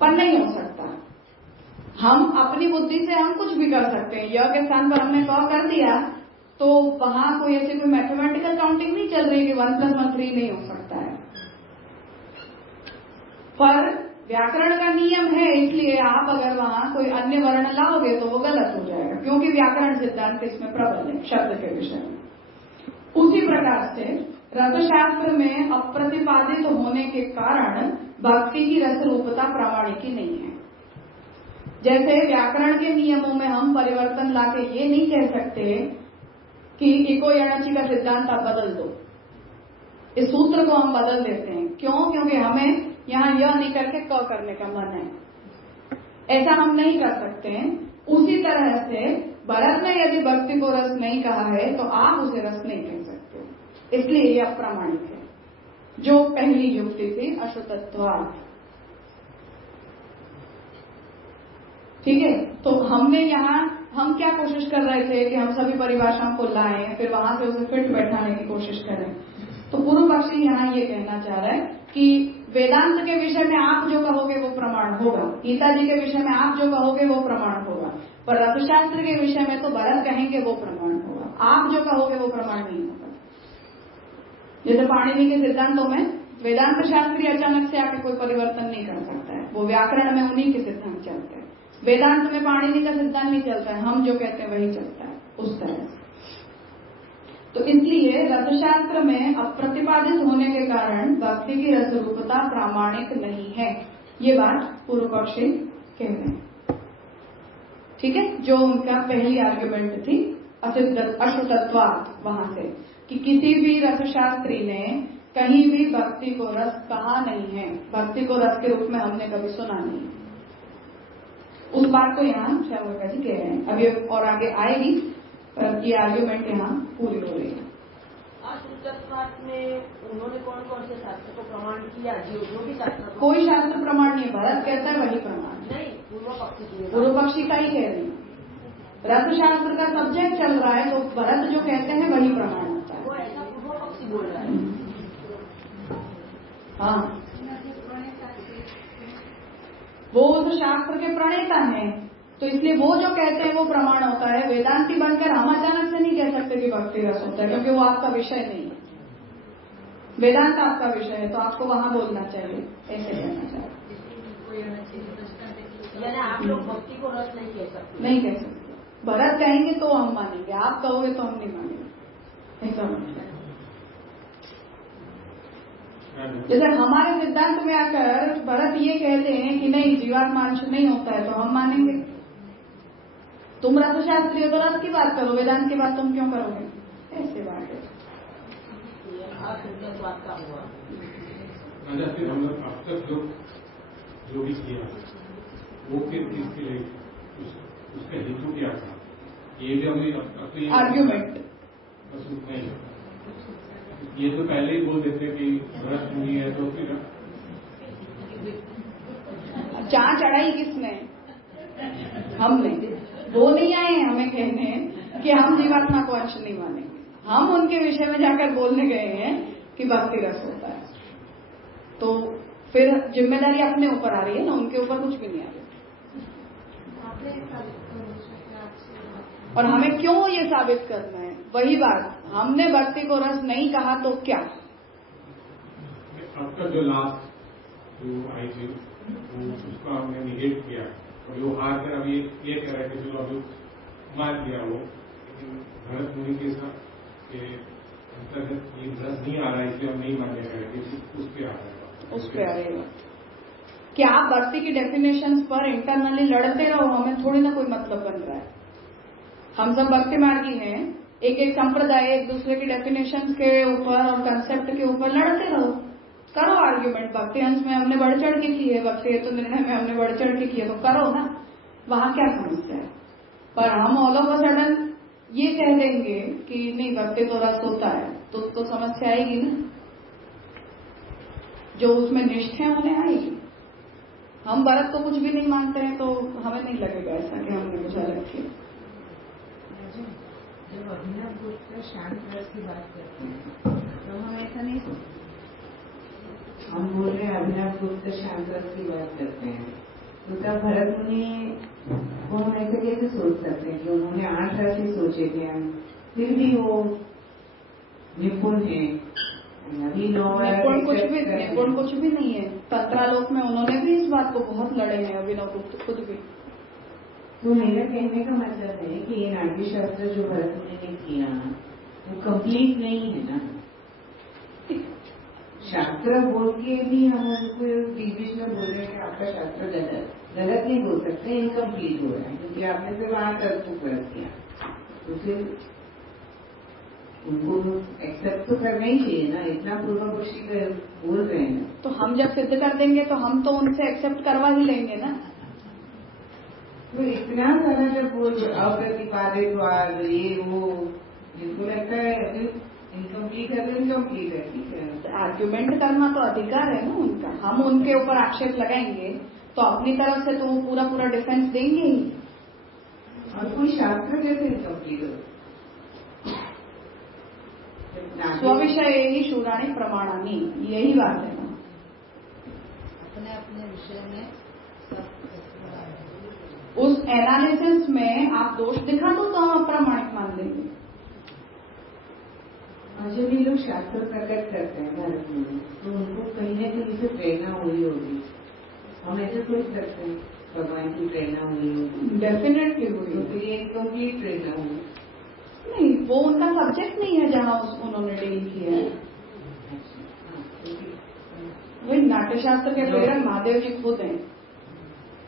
पर नहीं हो सकता। हम अपनी बुद्धि से हम कुछ भी कर सकते हैं। य के स्थान पर हमने क कर दिया तो वहां कोई ऐसी कोई मैथमेटिकल काउंटिंग नहीं चल रही कि 1 + 1 3 नहीं हो सकता है। पर व्याकरण का नियम है, इसलिए आप अगर वहां कोई अन्य वर्ण लाओगे तो वो गलत हो जाएगा, क्योंकि व्याकरण सिद्धांत इसमें प्रबल है शब्द के विषय में। उसी प्रकार से रसशास्त्र में अप्रतिपादित होने के कारण भक्ति की रस रूपता प्रामाणिक नहीं है। जैसे व्याकरण के नियमों में हम परिवर्तन लाके ये नहीं कह सकते कि इको यणची का सिद्धांत आप बदल दो, इस सूत्र को हम बदल देते हैं। क्यों? क्योंकि हमें यहाँ यह नहीं करके क करने का मन है, ऐसा हम नहीं कर सकते हैं। उसी तरह से भरत ने यदि भक्ति को रस नहीं कहा है तो आप उसे रस नहीं कह सकते, इसलिए ये अप्रामाणिक है। जो पहली युक्ति थी अशुद्धत्वात्। ठीक है, तो हमने यहाँ हम क्या कोशिश कर रहे थे कि हम सभी परिभाषाओं को लाएं, फिर वहां से उसे फिट बैठाने की कोशिश करें। तो पूर्व पक्षी यहाँ ये कहना चाह रहा है कि वेदांत के विषय में आप जो कहोगे वो प्रमाण होगा, गीता जी के विषय में आप जो कहोगे वो प्रमाण होगा, पर रसशास्त्र के विषय में तो भरत कहेंगे वो प्रमाण होगा, आप जो कहोगे वो प्रमाण नहीं होगा। जैसे पाणिनि के सिद्धांतों में वेदांत शास्त्री अचानक से आके कोई परिवर्तन नहीं कर सकता है, वो व्याकरण में उन्हीं के सिद्धांत चलते हैं। वेदांत में पाणिनि का सिद्धांत नहीं चलता है, हम जो कहते हैं वही चलता है उस तरह से। तो इसलिए रसशास्त्र में अप्रतिपादित होने के कारण भक्ति की रस रूपता प्रामाणिक नहीं है, ये बात पूर्व पक्षी कह रहे हैं। ठीक है, जो उनका पहली आर्ग्यूमेंट थी अशुद्धत्वात्, वहां से कि किसी भी रसशास्त्री ने कहीं भी भक्ति को रस कहा नहीं है, भक्ति को रस के रूप में हमने कभी सुना नहीं। उस बात को यहाँ श्यामगंगा जी कह रहे हैं। अभी और आगे आएगी, ये आर्ग्यूमेंट यहाँ पूरी हो रही है। अशुद्धत्वात् में उन्होंने कौन कौन से शास्त्र को प्रमाण किया? जो भी शास्त्र, कोई शास्त्र प्रमाण नहीं, भरत कहता है वही प्रमाण नहीं, पूर्व पक्षी का ही कह रही है। रसशास्त्र का सब्जेक्ट चल रहा है तो भरत जो कहते हैं वही प्रमाण होता है। वो ऐसा पूर्व पक्षी बोल रहा है। हाँ, वो उस शास्त्र के प्रणेता हैं, तो इसलिए वो जो कहते हैं वो प्रमाण होता है। वेदांती बनकर हम अचानक से नहीं कह सकते कि भक्ति रस होता है, क्योंकि वो आपका विषय नहीं है। वेदांत आपका विषय है तो आपको वहां बोलना चाहिए, ऐसे कहना चाहिए। यानी आप लोग भक्ति को रस नहीं कह सकते? नहीं कह सकते। भरत कहेंगे तो हम मानेंगे, आप कहोगे तो हम नहीं मानेंगे, ऐसा मतलब है। जैसे हमारे सिद्धांत में आकर भरत ये कहते हैं कि नहीं जीवात्मा अंश नहीं होता है तो हम मानेंगे। तुम रसशास्त्री हो तो रस की बात करो, वेदांत की बात तुम क्यों करोगे? ऐसे बात है। फिर हम लोग अब तक जो भी किया वो फिर किसके लिए, उसका हेतु क्या था? ये भी हमें आर्ग्यूमेंट बस उतना ही। ये तो पहले ही बोल देते कि भरत मुनि है तो फिर जहाँ चढ़ाई किसने? हमने। वो नहीं आए हमें कहने कि हम जीवात्मा को अंश नहीं मानेंगे, हम उनके विषय में जाकर बोलने गए हैं कि भक्ति रस होता है। तो फिर जिम्मेदारी अपने ऊपर आ रही है ना, उनके ऊपर कुछ भी नहीं आ रही। और हमें क्यों ये साबित करना है? वही बात, हमने भक्ति को रस नहीं कहा तो क्या? अब तक जो लास्ट जो आई थी उसको हमने निगेट किया और वो हार कर अभी ये कह रहा है कि चलो अभी मान दिया वो, लेकिन भरत मुनि के साथ अंतर्गत ये रस नहीं आ रहा है इसलिए हम नहीं मानने का है, उस पर आ रहा है। उस पर आ रहेगा कि आप भक्ति की डेफिनेशंस पर इंटरनली लड़ते रहो, हमें थोड़ी ना कोई मतलब बन रहा है। हम सब भक्ति मार्गी हैं, एक एक संप्रदाय एक दूसरे की डेफिनेशंस के ऊपर और कंसेप्ट के ऊपर लड़ते रहो, करो आर्ग्यूमेंट। भक्ति अंश में हमने बढ़ चढ़ के की है, भक्ति हेतु निर्णय में हमने बढ़ चढ़ के की है, तो करो ना, वहां क्या समस्या है। पर हम ऑल ऑफ अ सडन ये कह देंगे कि नहीं भक्ति तो रस होता है, तो समस्या आएगी ना। जो उसमें निष्ठ है उन्हें आएगी। हम भरत को कुछ भी नहीं मानते हैं तो हमें नहीं लगेगा ऐसा कि हमने कुछ अलग किया। जब अभिनव गुप्त शांत रस की बात करते हैं तो हम ऐसा नहीं सोचते। हम बोल रहे हैं अभिनव गुप्त शांत रस की बात करते हैं, तो तब भरत मुनि को हम ऐसे कैसे सोच सकते हैं कि उन्होंने 8 राशि सोचे थे, हम फिर भी वो निपुण है। निपुण कुछ भी नहीं है। 15 लोक में उन्होंने भी इस बात को बहुत लड़े हैं, अभिनव गुप्त खुद भी। तो मेरा कहने का मतलब है कि ये नाट्य शास्त्र जो भरत मुनि ने किया वो कंप्लीट नहीं है ना। शास्त्र बोल के भी हम उनको बीच में बोल रहे हैं कि आपका शास्त्र गलत नहीं बोल सकते, इनकम्प्लीट हो रहा है क्योंकि आपने सिर्फ 8 अर्थ को गलत किया। तो फिर उनको एक्सेप्ट तो करना ही चाहिए ना, इतना पूर्व पक्षी बोल रहे हैं। तो हम जब सिद्ध कर देंगे तो हम तो उनसे एक्सेप्ट करवा ही लेंगे ना। तो इतना सारा जब बोल अप्रतिपादित ये वो जिनको लगता है इनकम्प्लीट है तो इनकम्प्लीट है, ठीक है। आर्ग्यूमेंट करना तो अधिकार है ना उनका। हम उनके ऊपर आक्षेप लगाएंगे तो अपनी तरफ से तो वो पूरा डिफेंस देंगे ही। और कोई शास्त्र कैसे इनकम्प्लीट हो? स्वविषय ही शूराणी प्रमाणानी, यही बात है ना। अपने अपने विषय में उस एनालिसिस में आप दोष दिखा दो तो हम अप्रामाणिक मान लेंगे। जब ये लोग शास्त्र प्रकट करते हैं भारत में तो उनको कहीं न कहीं से प्रेरणा हुई होगी। हम ऐसे सोच सकते हैं भगवान की प्रेरणा हुई होगी। डेफिनेटली हुई तो फिर ये इनकम्प्लीट प्रेरणा हुई नहीं, वो उनका सब्जेक्ट नहीं है जहाँ उन्होंने डील किया है। वही नाट्यशास्त्र के प्रेरक महादेव जी खुद हैं,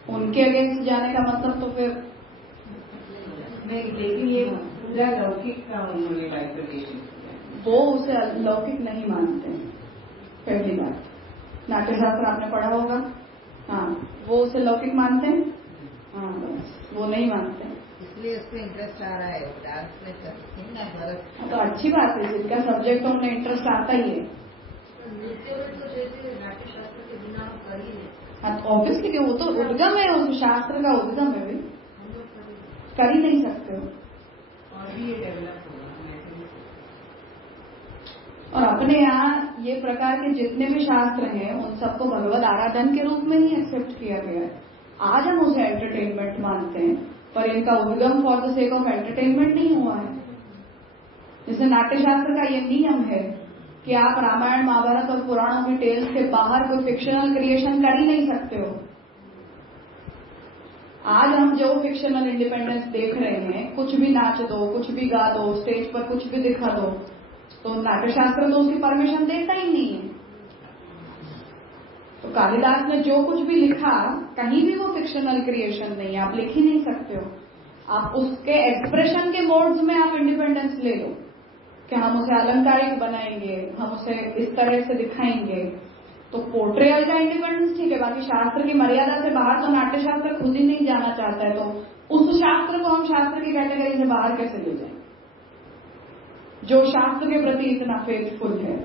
उनके अगेंस्ट जाने का मतलब तो फिर नहीं। लेकिन ये पूरा लौकिक का उन्होंने बाइफर्केशन किया, वो उसे लौकिक नहीं मानते हैं। पहली बात, नाट्यशास्त्र आपने पढ़ा होगा, हाँ, वो उसे लौकिक मानते हैं। हाँ बस, वो नहीं मानते हैं, इसलिए उसको इंटरेस्ट आ रहा है डांस में करती है ना भरत। तो अच्छी बात है, जिनका सब्जेक्ट है उन्हें इंटरेस्ट आता ही है। नाट्यशास्त्र के बिना हम कर ही नहीं। हाँ, ऑब्वियसली कि वो तो उद्गम है, उस शास्त्र का उद्गम है, भी कर ही नहीं सकते हो। और भी ये डेवलप होगा। और अपने यहाँ ये प्रकार के जितने भी शास्त्र हैं उन सबको भगवत आराधन के रूप में ही एक्सेप्ट किया गया है। आज हम उसे एंटरटेनमेंट मानते हैं, पर इनका उद्गम for the sake of entertainment नहीं हुआ है। जैसे नाट्यशास्त्र का ये नियम है कि आप रामायण महाभारत और पुराणों की टेल्स के बाहर कोई फिक्शनल क्रिएशन कर ही नहीं सकते हो। आज हम जो फिक्शनल इंडिपेंडेंस देख रहे हैं, कुछ भी नाच दो, कुछ भी गा दो, स्टेज पर कुछ भी दिखा दो, तो नाट्यशास्त्र तो उसकी परमिशन देता ही नहीं है। तो कालिदास ने जो कुछ भी लिखा, कहीं भी वो फिक्शनल क्रिएशन नहीं है, आप लिख ही नहीं सकते हो। आप उसके एक्सप्रेशन के मोड्स में आप इंडिपेंडेंस ले लो कि हम उसे अलंकारिक बनाएंगे, हम उसे इस तरह से दिखाएंगे, तो पोर्ट्रेयल का इंडिपेंडेंस ठीक है। बाकी शास्त्र की मर्यादा से बाहर तो नाट्यशास्त्र खुद ही नहीं जाना चाहता है, तो उस शास्त्र को हम शास्त्र की कैटेगरी से बाहर कैसे ले जाएं, जो शास्त्र के प्रति इतना फेथफुल है,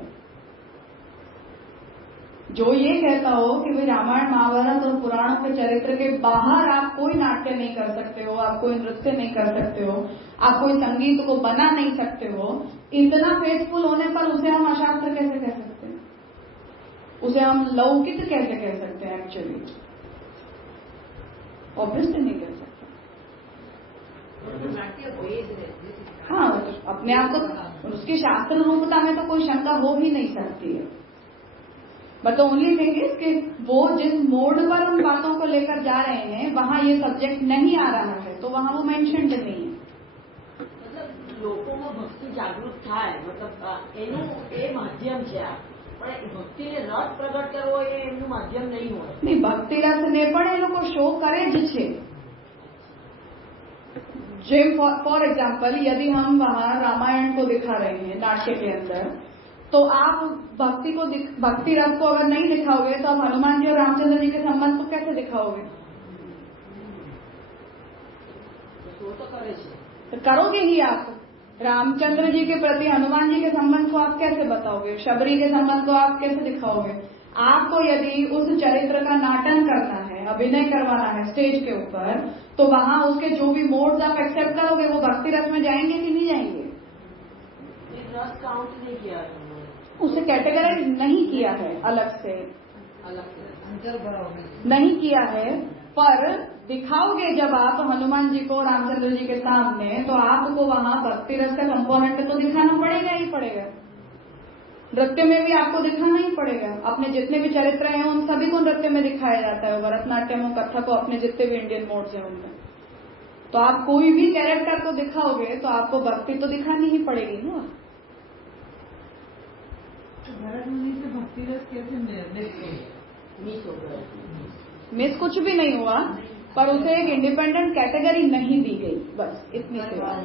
जो ये कहता हो कि भाई रामायण महाभारत और पुराणों के चरित्र के बाहर आप कोई नाट्य नहीं कर सकते हो, आप कोई नृत्य नहीं कर सकते हो, आप कोई संगीत को बना नहीं सकते हो, इतना फेथफुल होने पर उसे हम अशास्त्र कैसे कह सकते हैं, उसे हम लौकिक कैसे कह सकते हैं? एक्चुअली ऑब्वियसली नहीं कह सकते। हाँ, अपने आप को उसकी शास्त्र रूपता में तो कोई शंका हो भी नहीं सकती है। बट ओनली थिंग इज कि वो जिस मोड पर उन बातों को लेकर जा रहे हैं वहां ये सब्जेक्ट नहीं आ रहा है, तो वहां वो मेंशन्ड नहीं है। मतलब लोगों भक्ति जागृत થાય, मतलब એનું એ માધ્યમ છે આ, પણ ભક્તિને રસ પ્રગટ કરવો એ એમનું માધ્યમ નહીં હોય। नहीं, भक्ति रस ने પણ એ લોકો શો કરે જ છે। फॉर एग्जाम्पल, यदि हम वहां रामायण को दिखा रहे हैं नाट्य के अंदर, तो आप भक्ति रस को अगर नहीं दिखाओगे तो आप हनुमान जी और रामचंद्र जी के संबंध को कैसे दिखाओगे? तो करोगे ही आप। रामचंद्र जी के प्रति हनुमान जी के संबंध को आप कैसे बताओगे? शबरी के संबंध को आप कैसे दिखाओगे? आपको यदि उस चरित्र का नाटन करना है, अभिनय करवाना है स्टेज के ऊपर, तो वहां उसके जो भी मोड्स आप एक्सेप्ट करोगे वो भक्ति रस में जाएंगे कि नहीं जाएंगे? रस काउंट नहीं किया है, उसे कैटेगराइज नहीं किया है, अलग से नहीं किया है। पर दिखाओगे जब आप हनुमान जी को रामचंद्र जी के सामने, तो आपको वहां भक्ति रस का कंपोनेंट तो दिखाना पड़ेगा ही पड़ेगा। नृत्य में भी आपको दिखाना ही पड़ेगा। अपने जितने भी चरित्र हैं उन सभी को नृत्य में दिखाया जाता है, भरतनाट्यम और कथक को, अपने जितने भी इंडियन मोड्स हैं उनमें। तो आप कोई भी कैरेक्टर को दिखाओगे तो आपको भक्ति तो दिखानी ही पड़ेगी ना। भरत मुनि से भक्ति रस कैसे मिस कुछ भी नहीं हुआ, पर उसे एक इंडिपेंडेंट कैटेगरी नहीं दी गई, बस इतनी सी बात।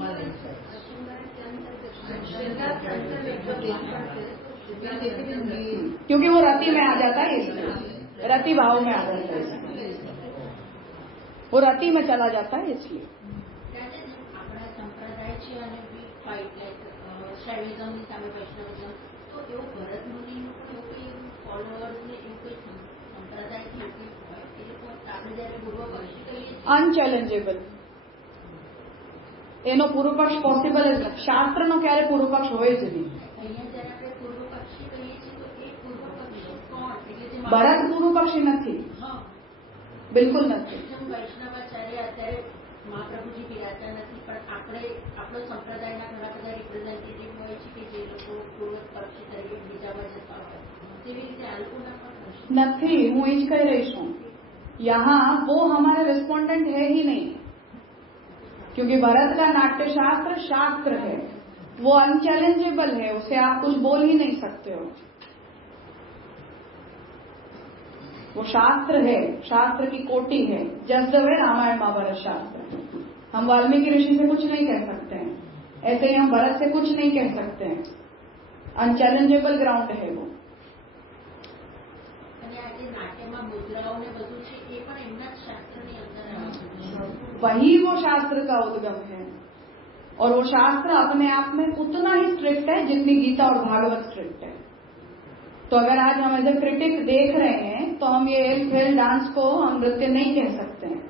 क्योंकि वो रति में आ जाता है, इसलिए रति भाव में आ जाता है, वो रति में चला जाता है इसलिए। અનચેલેન્જેબલ એનો પૂર્વ પક્ષ પોસિબલ જ નથી. શાસ્ત્રનો ક્યારે પૂર્વ પક્ષ હોય જ નહીં. ભરત પૂર્વ પક્ષી નથી, બિલકુલ નથી. વૈષ્ણવાચાર્ય અત્યારે મહાપ્રભુજી બિરાજતા નથી, પણ આપણે આપણો સંપ્રદાયના ઘણા બધા રિપ્રેઝેન્ટેટિવ હોય છે કે જે લોકો પૂર્વ પક્ષી તરીકે બીજામાં જતા હોય, તેવી રીતે આ લોકોના પણ નથી. હું એ જ કહી રહી છું, यहाँ वो हमारे रिस्पोंडेंट है ही नहीं, क्योंकि भरत का नाट्य शास्त्र शास्त्र है, वो अनचैलेंजेबल है, उसे आप कुछ बोल ही नहीं सकते हो. वो शास्त्र है, शास्त्र की कोटि है, just the way Ramayana Mahabharata शास्त्र. हम वाल्मीकि ऋषि से कुछ नहीं कह सकते हैं, ऐसे ही हम भरत से कुछ नहीं कह सकते हैं. अनचैलेंजेबल ग्राउंड है वो. वही वो शास्त्र का उद्गम है, और वो शास्त्र अपने आप में उतना ही स्ट्रिक्ट है जितनी गीता और भागवत स्ट्रिक्ट है. तो अगर आज हम एज ए क्रिटिक देख रहे हैं तो हम ये एल फेल डांस को हम नृत्य नहीं कह सकते हैं.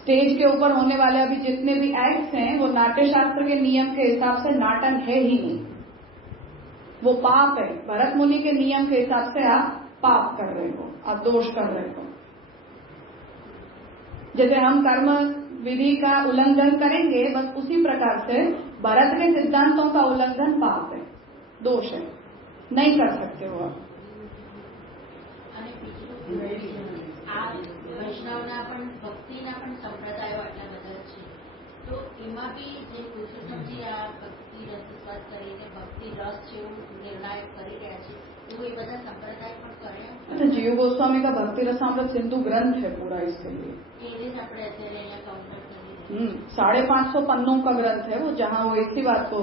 स्टेज के ऊपर होने वाले अभी जितने भी एक्ट्स हैं वो नाट्य शास्त्र के नियम के हिसाब से नाटक है ही नहीं, वो पाप है. भरत मुनि के नियम के हिसाब से आप पाप कर रहे हो, आप दोष कर रहे हो. जैसे हम कर्म विधि का उल्लंघन करेंगे, बस उसी प्रकार से भरत के सिद्धांतों का उल्लंघन पाप है, दोष है, नहीं कर सकते हो आप. વૈષ્ણવના પણ ભક્તિના પણ સંપ્રદાયો આટલા બધા છે, તો એમાં બી જે પુરુષોત્તમજી આ ભક્તિ રસની વાત કરીને ભક્તિ રસ છે એવું નિર્ણાયક કરી રહ્યા છે, એવું એ બધા સંપ્રદાય પણ કરે. तो जीव गोस्वामी का भक्ति रसामृत सिंधु ग्रंथ है पूरा, इसके लिए એ રીતે આપણે અત્યારે અહીંયા કાઉન્ટર કરી 550 पन्नों का ग्रंथ है वो, जहाँ वो इसी बात को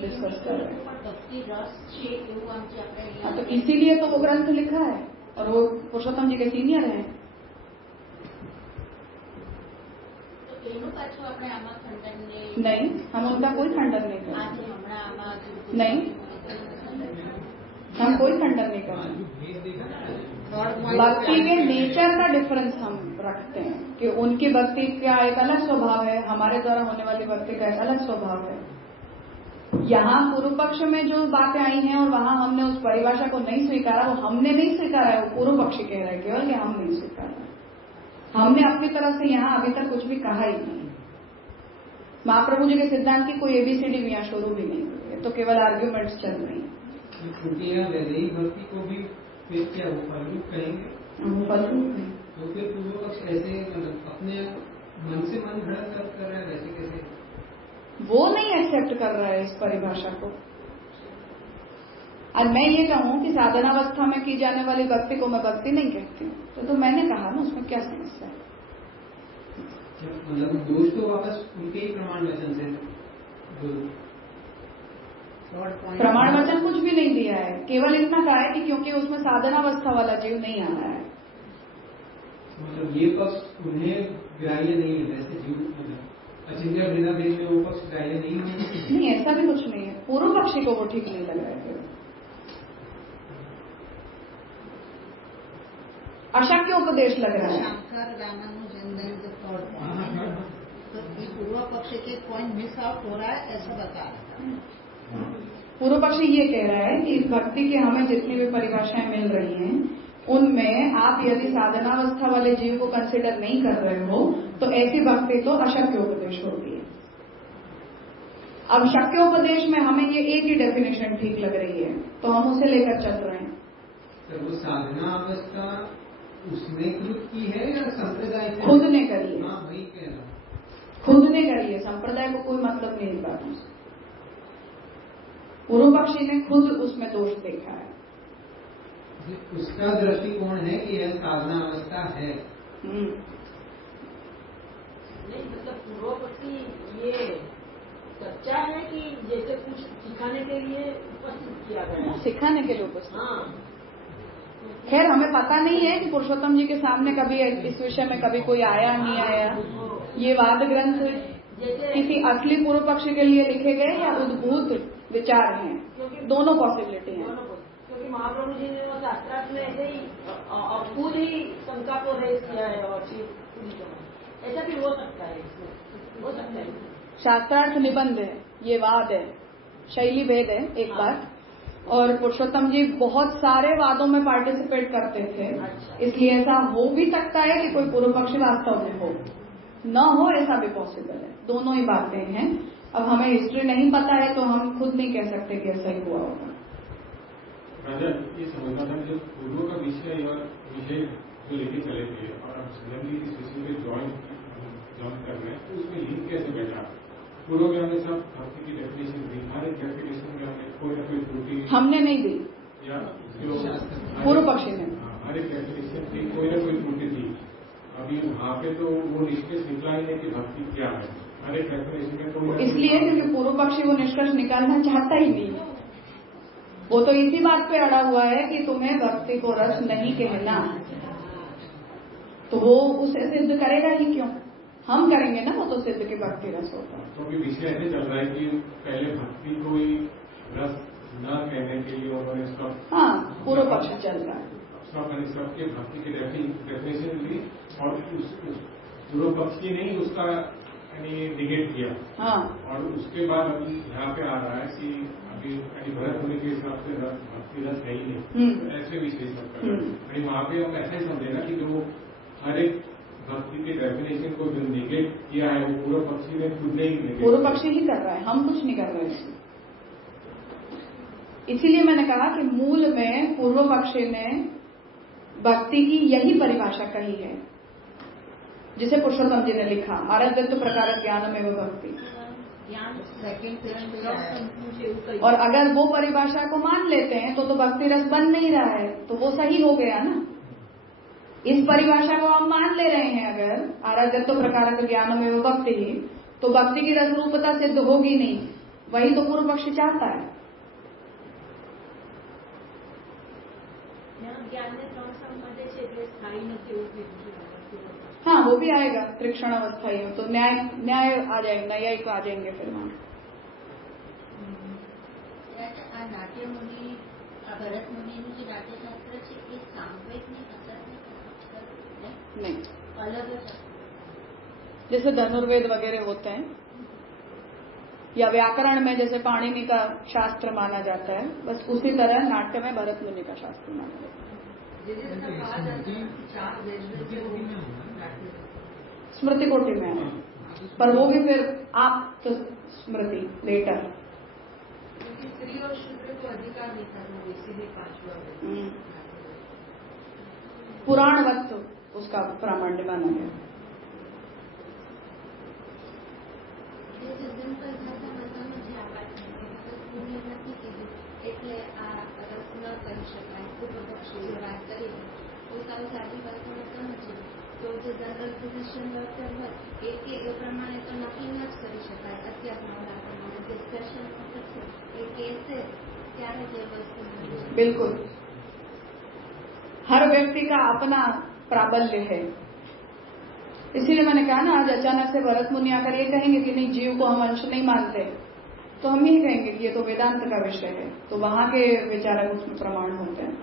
डिस्कस कर रहे हैं. ભક્તિ રસ છે એવું આમ જે આપણે हाँ, तो इसीलिए तो वो ग्रंथ लिखा है, और वो पुरुषोत्तम जी के सीनियर हैं. એનું પાછું આપણે આમાં ખંડન नहीं, हम उनका कोई खंडन नहीं करते. આજે હમણાં आमा नहीं, हम कोई खंडन नहीं करते. भक्ति के नेचर का डिफरेंस हम रखते हैं कि उनकी भक्ति का एक अलग स्वभाव है, हमारे द्वारा होने वाली भक्ति का एक अलग स्वभाव है. यहाँ पूर्व पक्ष में जो बातें आई हैं और वहाँ हमने उस परिभाषा को नहीं स्वीकारा, वो हमने नहीं स्वीकारा है, वो पूर्व पक्षी कह रहे हैं केवल कि हम नहीं स्वीकारा. हमने अपनी तरफ से यहाँ अभी तक कुछ भी कहा ही नहीं. महाप्रभु जी के सिद्धांत की कोई एबीसीडी भी यहाँ शुरू भी नहीं हुई है, तो केवल आर्ग्यूमेंट्स चल रही हैं. वैदिक भक्ति को भी फिर क्या वो फलरूप कहेंगे? तो फिर पूर्व पक्ष ऐसे मतलब अपने मन से मन घड़ा कर रहा है, वैसे कैसे? वो नहीं एक्सेप्ट कर रहा है इस परिभाषा को. और मैं ये कहूँ कि साधनावस्था में की जाने वाली भक्ति को मैं भक्ति नहीं कहती हूँ, तो मैंने कहा ना, उसमें क्या समस्या है? मतलब दोष तो वापस उनके ही प्रमाण वचन से प्रमाण वचन कुछ भी नहीं दिया है, केवल इतना कहा है कि क्योंकि उसमें साधनावस्था वाला जीव नहीं आ रहा है। मतलब ये पक्ष उन्हें ग्राह्य नहीं है, जैसे जीव अचिंत्य भेदाभेद में वो पक्ष ग्राह्य नहीं है। नहीं, ऐसा भी कुछ नहीं है, पूर्व पक्षी को वो ठीक नहीं लग रहा है। अशक्य उपदेश लग रहा है। शंकर रामानुजन तो पूर्व पक्ष के पॉइंट मिस आउट हो रहा है, ऐसा बता रहा है। पूर्व पक्षी ये कह रहा है कि भक्ति की हमें जितनी भी परिभाषाएं मिल रही हैं उनमें आप यदि साधनावस्था वाले जीव को कंसिडर नहीं कर रहे हो तो ऐसी भक्ति तो अशक्य उपदेश होती है। अब शक्योपदेश में हमें ये एक ही डेफिनेशन ठीक लग रही है तो हम उसे लेकर चल रहे हैं। तो वो साधना अवस्था उसने कृत की है या संप्रदाय से? खुद ने करी है। हाँ, वही कह रहा, खुद ने करी है, संप्रदाय को कोई मतलब नहीं इस बातों से। पूर्व पक्षी ने खुद उसमें दोष देखा है। उसका दृष्टिकोण है कि यह साधना अवस्था है। नहीं, मतलब पूर्व पक्षी ये सच्चा है कि जैसे कुछ सिखाने के लिए उपस्थित किया गया है? सिखाने के लिए उपस्थित। हाँ। खैर हमें पता नहीं है कि पुरुषोत्तम जी के सामने कभी इस विषय में कभी कोई आया नहीं आया। ये वाद ग्रंथ किसी असली पूर्व पक्षी के लिए लिखे गए या उद्भूत विचार हैं, दोनों पॉसिबिलिटी हैं। क्योंकि महाप्रभु जी ने वो शास्त्रार्थ में ऐसे ही खुद ही शंका को रेज किया है और फिर ऐसा भी हो सकता है, हो सकता है। शास्त्रार्थ निबंध है, ये वाद है, शैली भेद है एक बात। और पुरुषोत्तम जी बहुत सारे वादों में पार्टिसिपेट करते थे, इसलिए ऐसा हो भी सकता है कि कोई पूर्व पक्षी वास्तव में हो, न हो ऐसा भी पॉसिबल है। दोनों ही बातें हैं। अब हमें हिस्ट्री नहीं पता है तो हम खुद नहीं कह सकते कि ऐसा ही हुआ होगा। राजा, ये समझना था जब पूर्व का विषय और विषय जो लेके चले थे और अब सडनली इस विषय पे ज्वाइन कर रहे हैं तो उसमें लिंक कैसे बैठा? पूर्व में हमने सब भक्ति की डेफिनेशन दी, हर एक डेफिनेशन में हमने कोई न कोई त्रुटि हमने नहीं दी या जो पूर्व पक्षी ने हर एक डेफिनेशन की कोई न कोई त्रुटि थी। अभी वहाँ पे तो वो निष्कर्ष निकला ही है कि भक्ति क्या है, हर एक डेफिनेशन में कोई। इसलिए क्योंकि पूर्व पक्षी वो निष्कर्ष निकालना चाहता ही नहीं, वो तो इसी बात पे अड़ा हुआ है कि तुम्हें भक्ति को रस नहीं कहना, तो वो उसे सिद्ध करेगा ही क्यों? हम करेंगे ना, वो तो सिद्ध की भक्ति रस होता है। तो अभी विषय ऐसे चल रहा है कि पहले भक्ति को ही रस न कहने के लिए उन्होंने सब, हाँ, पूर्व पक्ष चल रहा है, सबके भक्ति की डेफिनेशन ली और पूर्व पक्षी ने ही उसका निगेट किया। हाँ। और उसके बाद अभी यहाँ पे आ रहा है कि अभी भरत मुनि के हिसाब से भक्ति रस है ही नहीं, तो ऐसे विषय सब वहाँ पे हम ऐसा ही समझेगा कि जो हर एक भक्ति के डेफिनेशन को जो निगेट किया है वो पूर्व पक्षी ने खुद नहीं निगेट, पूर्व पक्षी ही कर रहा है, हम कुछ नहीं कर रहे हैं। इसीलिए मैंने कहा कि मूल में पूर्व पक्षी ने भक्ति की यही परिभाषा कही है जिसे पुरुषोत्तम जी ने लिखा, आराध्यत्व प्रकार ज्ञान में वो भक्ति। और अगर वो परिभाषा को मान लेते हैं तो भक्ति रस बन नहीं रहा है, तो वो सही हो गया ना। इस परिभाषा को हम मान ले रहे हैं, अगर आराध्यत्व प्रकार ज्ञान में वो भक्ति ही, तो भक्ति की रस रूपता सिद्ध होगी नहीं। वही तो पूर्व पक्षी चाहता है। हाँ, वो भी आएगा त्रिक्षण अवस्था ही, तो न्याय आ जाएगा, न्यायिक आ जाएंगे फिर वहां। नाट्य मुनि भरत मुनि જે નાટ્યશાસ્ત્ર છે એ સાંવેગની અસરને नहीं, अलग है। जैसे धनुर्वेद वगैरह होते हैं या व्याकरण में जैसे पाणिनि का शास्त्र माना जाता है, बस उसी तरह नाट्य में भरत मुनि का शास्त्र माना जाता है। स्मृति कोटि में है, पर वो भी फिर आप तो स्मृति लेटर। स्त्री और शूद्र को अधिकार नहीं था, इसीलिए पांचवा पुराण वक्त उसका प्रामाण्य माना गया। એટલે આ રસ ન કરી શકાય, પૂર્વ પક્ષી વાત કરી તો સારું સારી વાત નથી, તો જે જનરલ ફિઝિશિયન ડોક્ટર હોય એ પ્રમાણે તો નક્કી ન જ કરી શકાય. અત્યારના પ્રમાણે જે સ્પેશિયલ ડોક્ટર છે એ કેસ बिल्कुल, हर व्यक्ति का अपना प्राबल्य है। इसीलिए मैंने कहा ना, आज अचानक से भरत मुनि आकर ये कहेंगे कि नहीं, जीव को हम अंश नहीं मानते, तो हम यही कहेंगे कि ये तो वेदांत का विषय है, तो वहां के विचारक उसमें प्रमाण होते हैं।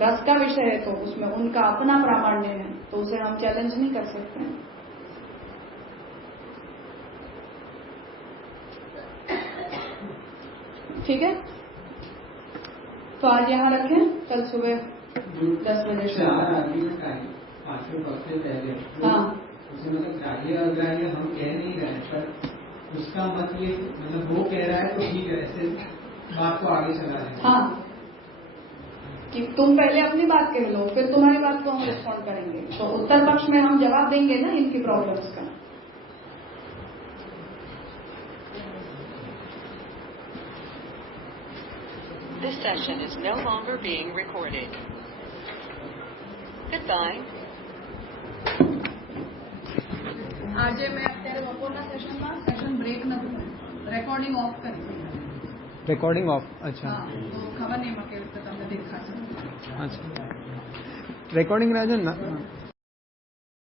रस का विषय है तो उसमें उनका अपना प्रामाण्य है, तो उसे हम चैलेंज नहीं कर सकते हैं। ठीक है, तो आज यहाँ रखें, कल सुबह 10 बजे से। 4 आर्ग्यूमेंट आए 5वें पक्ष से पहले। हाँ, उसमें मतलब ग्राह्य अग्राह्य हम कह नहीं रहे, पर उसका मत ये मतलब वो कह रहा है तो ठीक है, ऐसे बात को आगे चला रहे हैं। हाँ, कि तुम पहले अपनी बात कह लो, फिर तुम्हारी बात को हम रिस्पॉन्ड करेंगे, तो उत्तर पक्ष में हम जवाब देंगे ना इनकी प्रॉब्लम्स का। This session is no longer being recorded. Goodbye. આજે મેં અત્યારે બપોરના સેશનમાં સેશન બ્રેક નતું, રેકોર્ડિંગ ઓફ કરી હતી। રેકોર્ડિંગ ઓફ, અચ્છા, હા, તો ખબર નહીં એમાં કેવી રીતે તમને દેખાશે। અચ્છા, રેકોર્ડિંગ રાજન